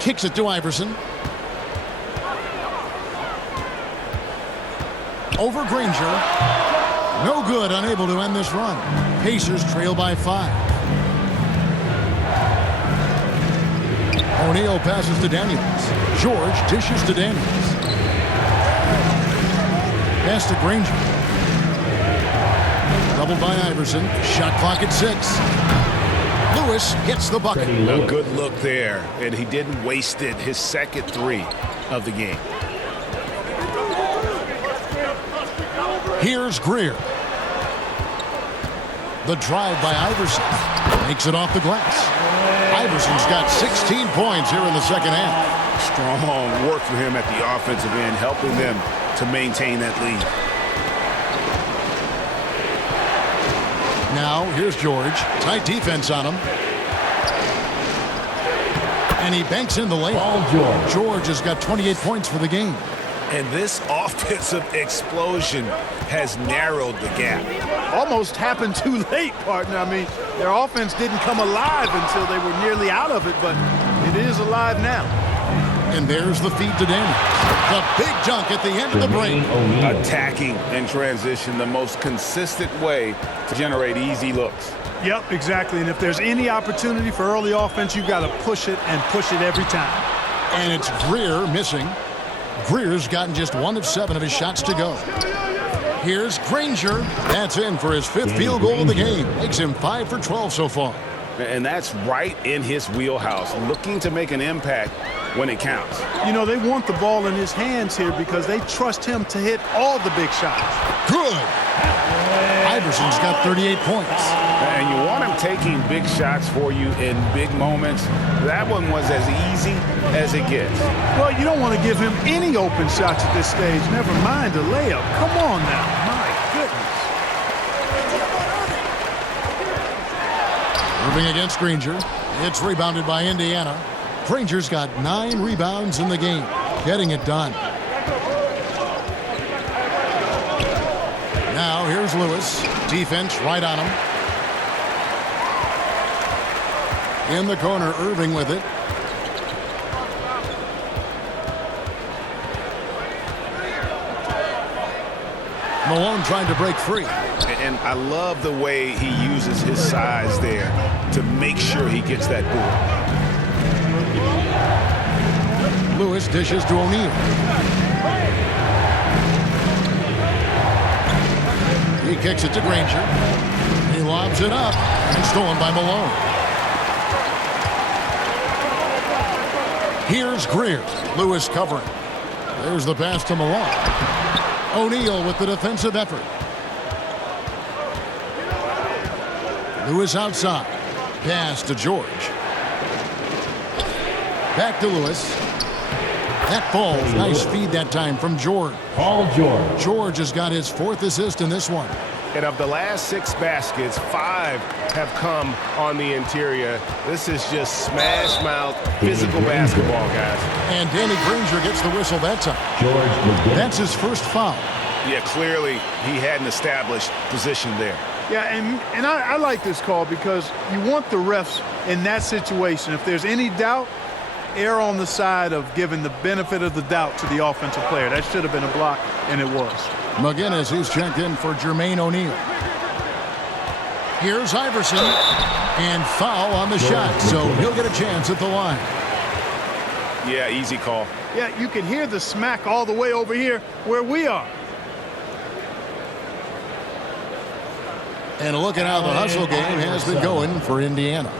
Kicks it to Iverson. Over Granger. No good, unable to end this run. Pacers trail by 5. O'Neal passes to Daniels. George dishes to Daniels. Pass to Granger. Doubled by Iverson. Shot clock at 6. Lewis gets the bucket. A good look there, and he didn't waste it. His second 3 of the game. Here's Greer. The drive by Iverson. Makes it off the glass. Iverson's got 16 points here in the second half. Strong work for him at the offensive end, helping them to maintain that lead. Now, here's George. Tight defense on him. And he banks in the layup. George has got 28 points for the game. And this offensive explosion has narrowed the gap. Almost happened too late, partner. I mean, their offense didn't come alive until they were nearly out of it, but it is alive now. And there's the feed to Daniels. The big dunk at the end of the break. Attacking in transition, the most consistent way to generate easy looks. Yep, exactly. And if there's any opportunity for early offense, you've got to push it and push it every time. And it's Greer missing. Greer's gotten just 1 of 7 of his shots to go. Here's Granger. That's in for his 5th field goal of the game. Makes him 5 for 12 so far. And that's right in his wheelhouse, looking to make an impact when it counts. You know, they want the ball in his hands here because they trust him to hit all the big shots. Good. Iverson's got 38 points. And you want him taking big shots for you in big moments. That one was as easy as it gets. Well, you don't want to give him any open shots at this stage, never mind a layup. Come on now. My goodness. Moving against Granger. It's rebounded by Indiana. Granger's got 9 rebounds in the game. Getting it done. Now here's Lewis. Defense right on him. In the corner, Irving with it. Malone trying to break free. And I love the way he uses his size there to make sure he gets that board. Lewis dishes to O'Neal. He kicks it to Granger. He lobs it up and stolen by Malone. Here's Greer. Lewis covering. There's the pass to Malone. O'Neal with the defensive effort. Lewis outside. Pass to George. Back to Lewis. That falls. Nice feed that time from George. Paul George. George has got his 4th assist in this one. And of the last 6 baskets, 5 have come on the interior. This is just smash mouth, physical basketball, guys. And Danny Granger gets the whistle that time. George McGinnis. That's his first foul. Yeah, clearly he had an established position there. Yeah, and I like this call because you want the refs in that situation. If there's any doubt, err on the side of giving the benefit of the doubt to the offensive player. That should have been a block, and it was. McGinnis, who's checked in for Jermaine O'Neal. Here's Iverson, and foul on the shot, so he'll get a chance at the line. Yeah, easy call. Yeah, you can hear the smack all the way over here where we are. And look at how the hustle game has been going for Indiana.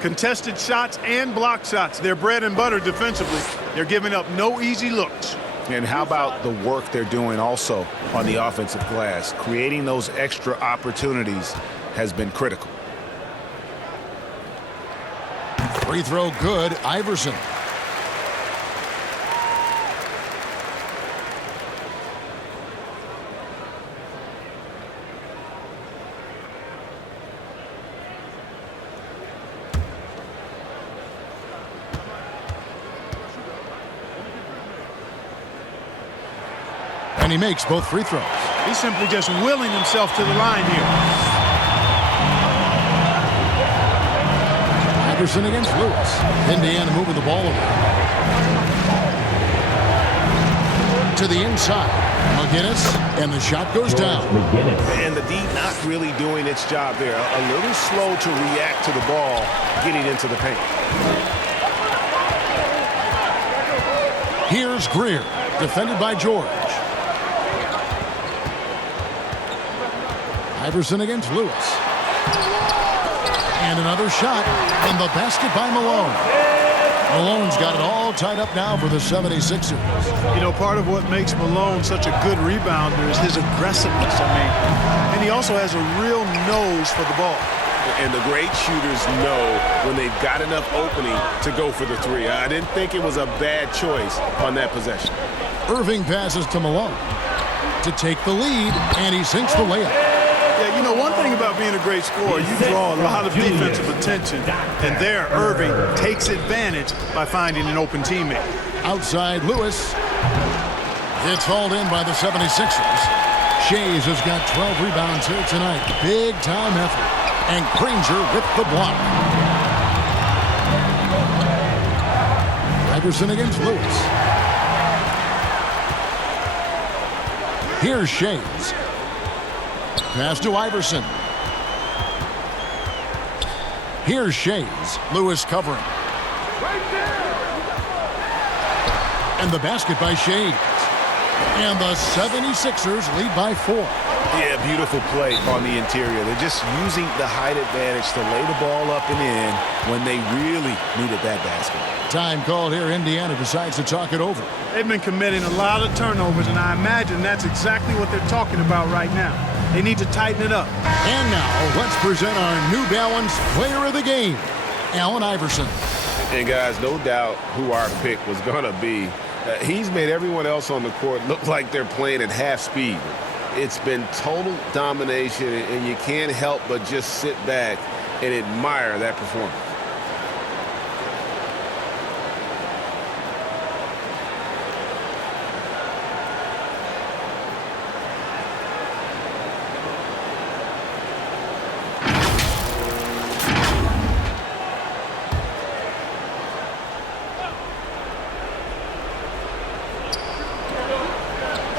Contested shots and block shots. They're bread and butter defensively. They're giving up no easy looks. And how about the work they're doing also on the offensive glass? Creating those extra opportunities has been critical. Free throw good, Iverson. And he makes both free throws. He's simply just willing himself to the line here. Iverson against Lewis. Indiana moving the ball over. To the inside. McGinnis, and the shot goes down. And the D not really doing its job there. A little slow to react to the ball getting into the paint. Here's Greer, defended by George. Iverson against Lewis. And another shot, and the basket by Malone. Malone's got it all tied up now for the 76ers. You know, part of what makes Malone such a good rebounder is his aggressiveness. And he also has a real nose for the ball. And the great shooters know when they've got enough opening to go for the three. I didn't think it was a bad choice on that possession. Irving passes to Malone to take the lead, and he sinks the layup. Yeah, you know, one thing about being a great scorer, you draw a lot of defensive attention. And there, Irving takes advantage by finding an open teammate. Outside Lewis. It's hauled in by the 76ers. Shays has got 12 rebounds here tonight. Big time effort. And Granger with the block. Iverson against Lewis. Here's Shays. Pass to Iverson. Here's Shays. Lewis covering. And the basket by Shays. And the 76ers lead by 4. Yeah, beautiful play on the interior. They're just using the height advantage to lay the ball up and in when they really needed that basket. Time called here. Indiana decides to talk it over. They've been committing a lot of turnovers, and I imagine that's exactly what they're talking about right now. They need to tighten it up. And now, let's present our New Balance Player of the Game, Allen Iverson. And guys, no doubt who our pick was going to be. He's made everyone else on the court look like they're playing at half speed. It's been total domination, and you can't help but just sit back and admire that performance.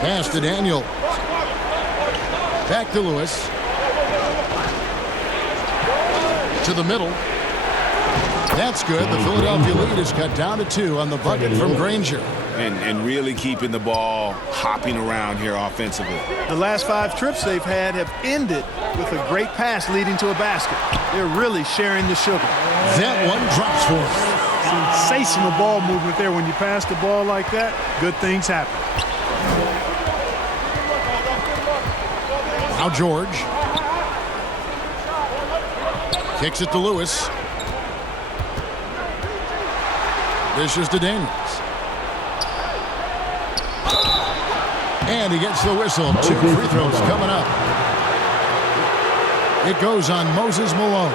Pass to Daniel. Back to Lewis. To the middle. That's good. The Philadelphia lead is cut down to 2 on the bucket from Granger. And really keeping the ball hopping around here offensively. The last 5 trips they've had have ended with a great pass leading to a basket. They're really sharing the sugar. That one drops for him. Sensational ball movement there. When you pass the ball like that, good things happen. Now George. Kicks it to Lewis. This is to Daniels. And he gets the whistle. 2 free throws coming up. It goes on Moses Malone.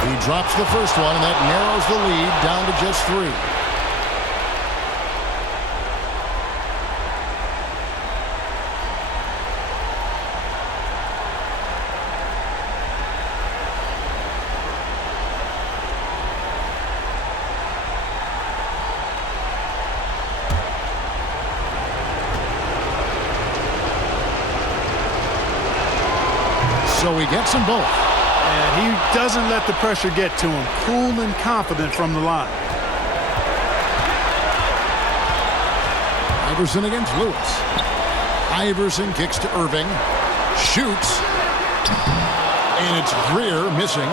He drops the first one, and that narrows the lead down to just 3. So he gets them both. And he doesn't let the pressure get to him. Cool and confident from the line. Iverson against Lewis. Iverson kicks to Irving. Shoots. And it's Greer missing.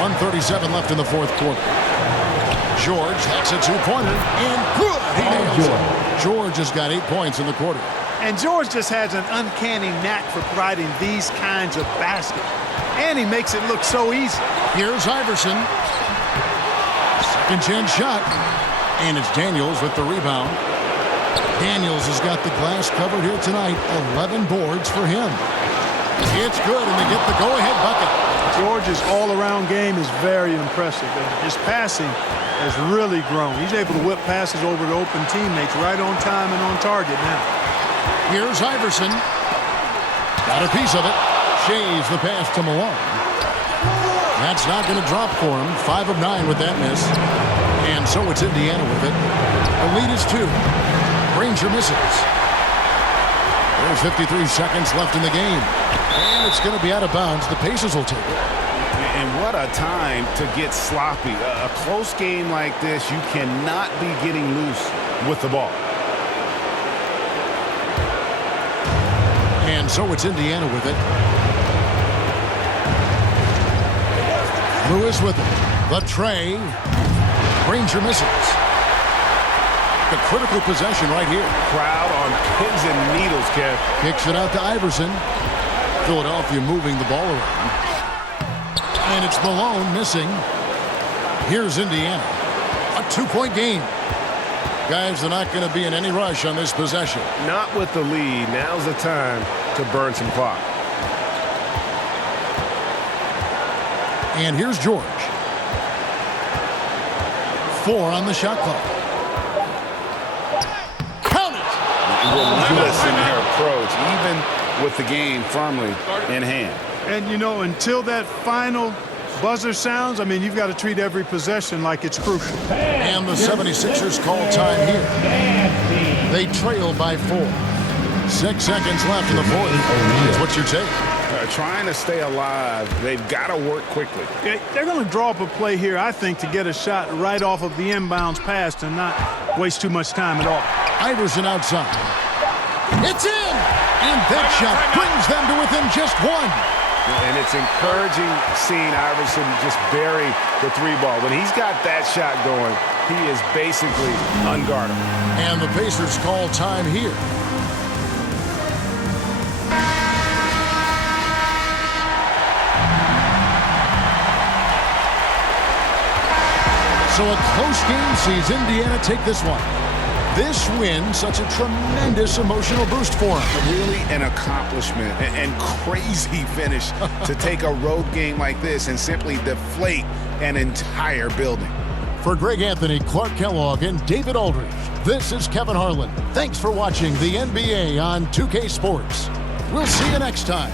1:37 left in the 4th quarter. George hacks a 2-pointer. And good! He nails it. George has got 8 points in the quarter. And George just has an uncanny knack for providing these kinds of baskets. And he makes it look so easy. Here's Iverson. Second chance shot. And it's Daniels with the rebound. Daniels has got the glass covered here tonight. 11 boards for him. It's good, and they get the go-ahead bucket. George's all-around game is very impressive. And his passing has really grown. He's able to whip passes over to open teammates right on time and on target now. Here's Iverson. Got a piece of it. Shays the pass to Malone. That's not going to drop for him. 5 of 9 with that miss. And so it's Indiana with it. The lead is 2. Granger misses. There's 53 seconds left in the game. And it's going to be out of bounds. The Pacers will take it. And what a time to get sloppy. A close game like this, you cannot be getting loose with the ball. And so it's Indiana with it. Lewis with it. The tray. Granger misses. The critical possession right here. Crowd on pins and needles, Kev. Kicks it out to Iverson. Philadelphia moving the ball around. And it's Malone missing. Here's Indiana. A 2-point game. Guys, they're not going to be in any rush on this possession. Not with the lead. Now's the time to burn some clock. And here's George. 4 on the shot clock. Count it! Relentless in their approach, even with the game firmly in hand. And, you know, until that final buzzer sounds, I mean, you've got to treat every possession like it's crucial. And the 76ers call time here. They trail by 4. 6 seconds left in the fourth. What's your take? Trying to stay alive, they've got to work quickly. They're going to draw up a play here, I think, to get a shot right off of the inbounds pass and not waste too much time at all. Iverson outside. It's in! And that shot brings them to within just 1. And it's encouraging seeing Iverson just bury the 3 ball. When he's got that shot going, he is basically unguardable. And the Pacers call time here. So a close game sees Indiana take this one. This win, such a tremendous emotional boost for them. Really an accomplishment and crazy finish to take a road game like this and simply deflate an entire building. For Greg Anthony, Clark Kellogg, and David Aldridge, this is Kevin Harlan. Thanks for watching the NBA on 2K Sports. We'll see you next time.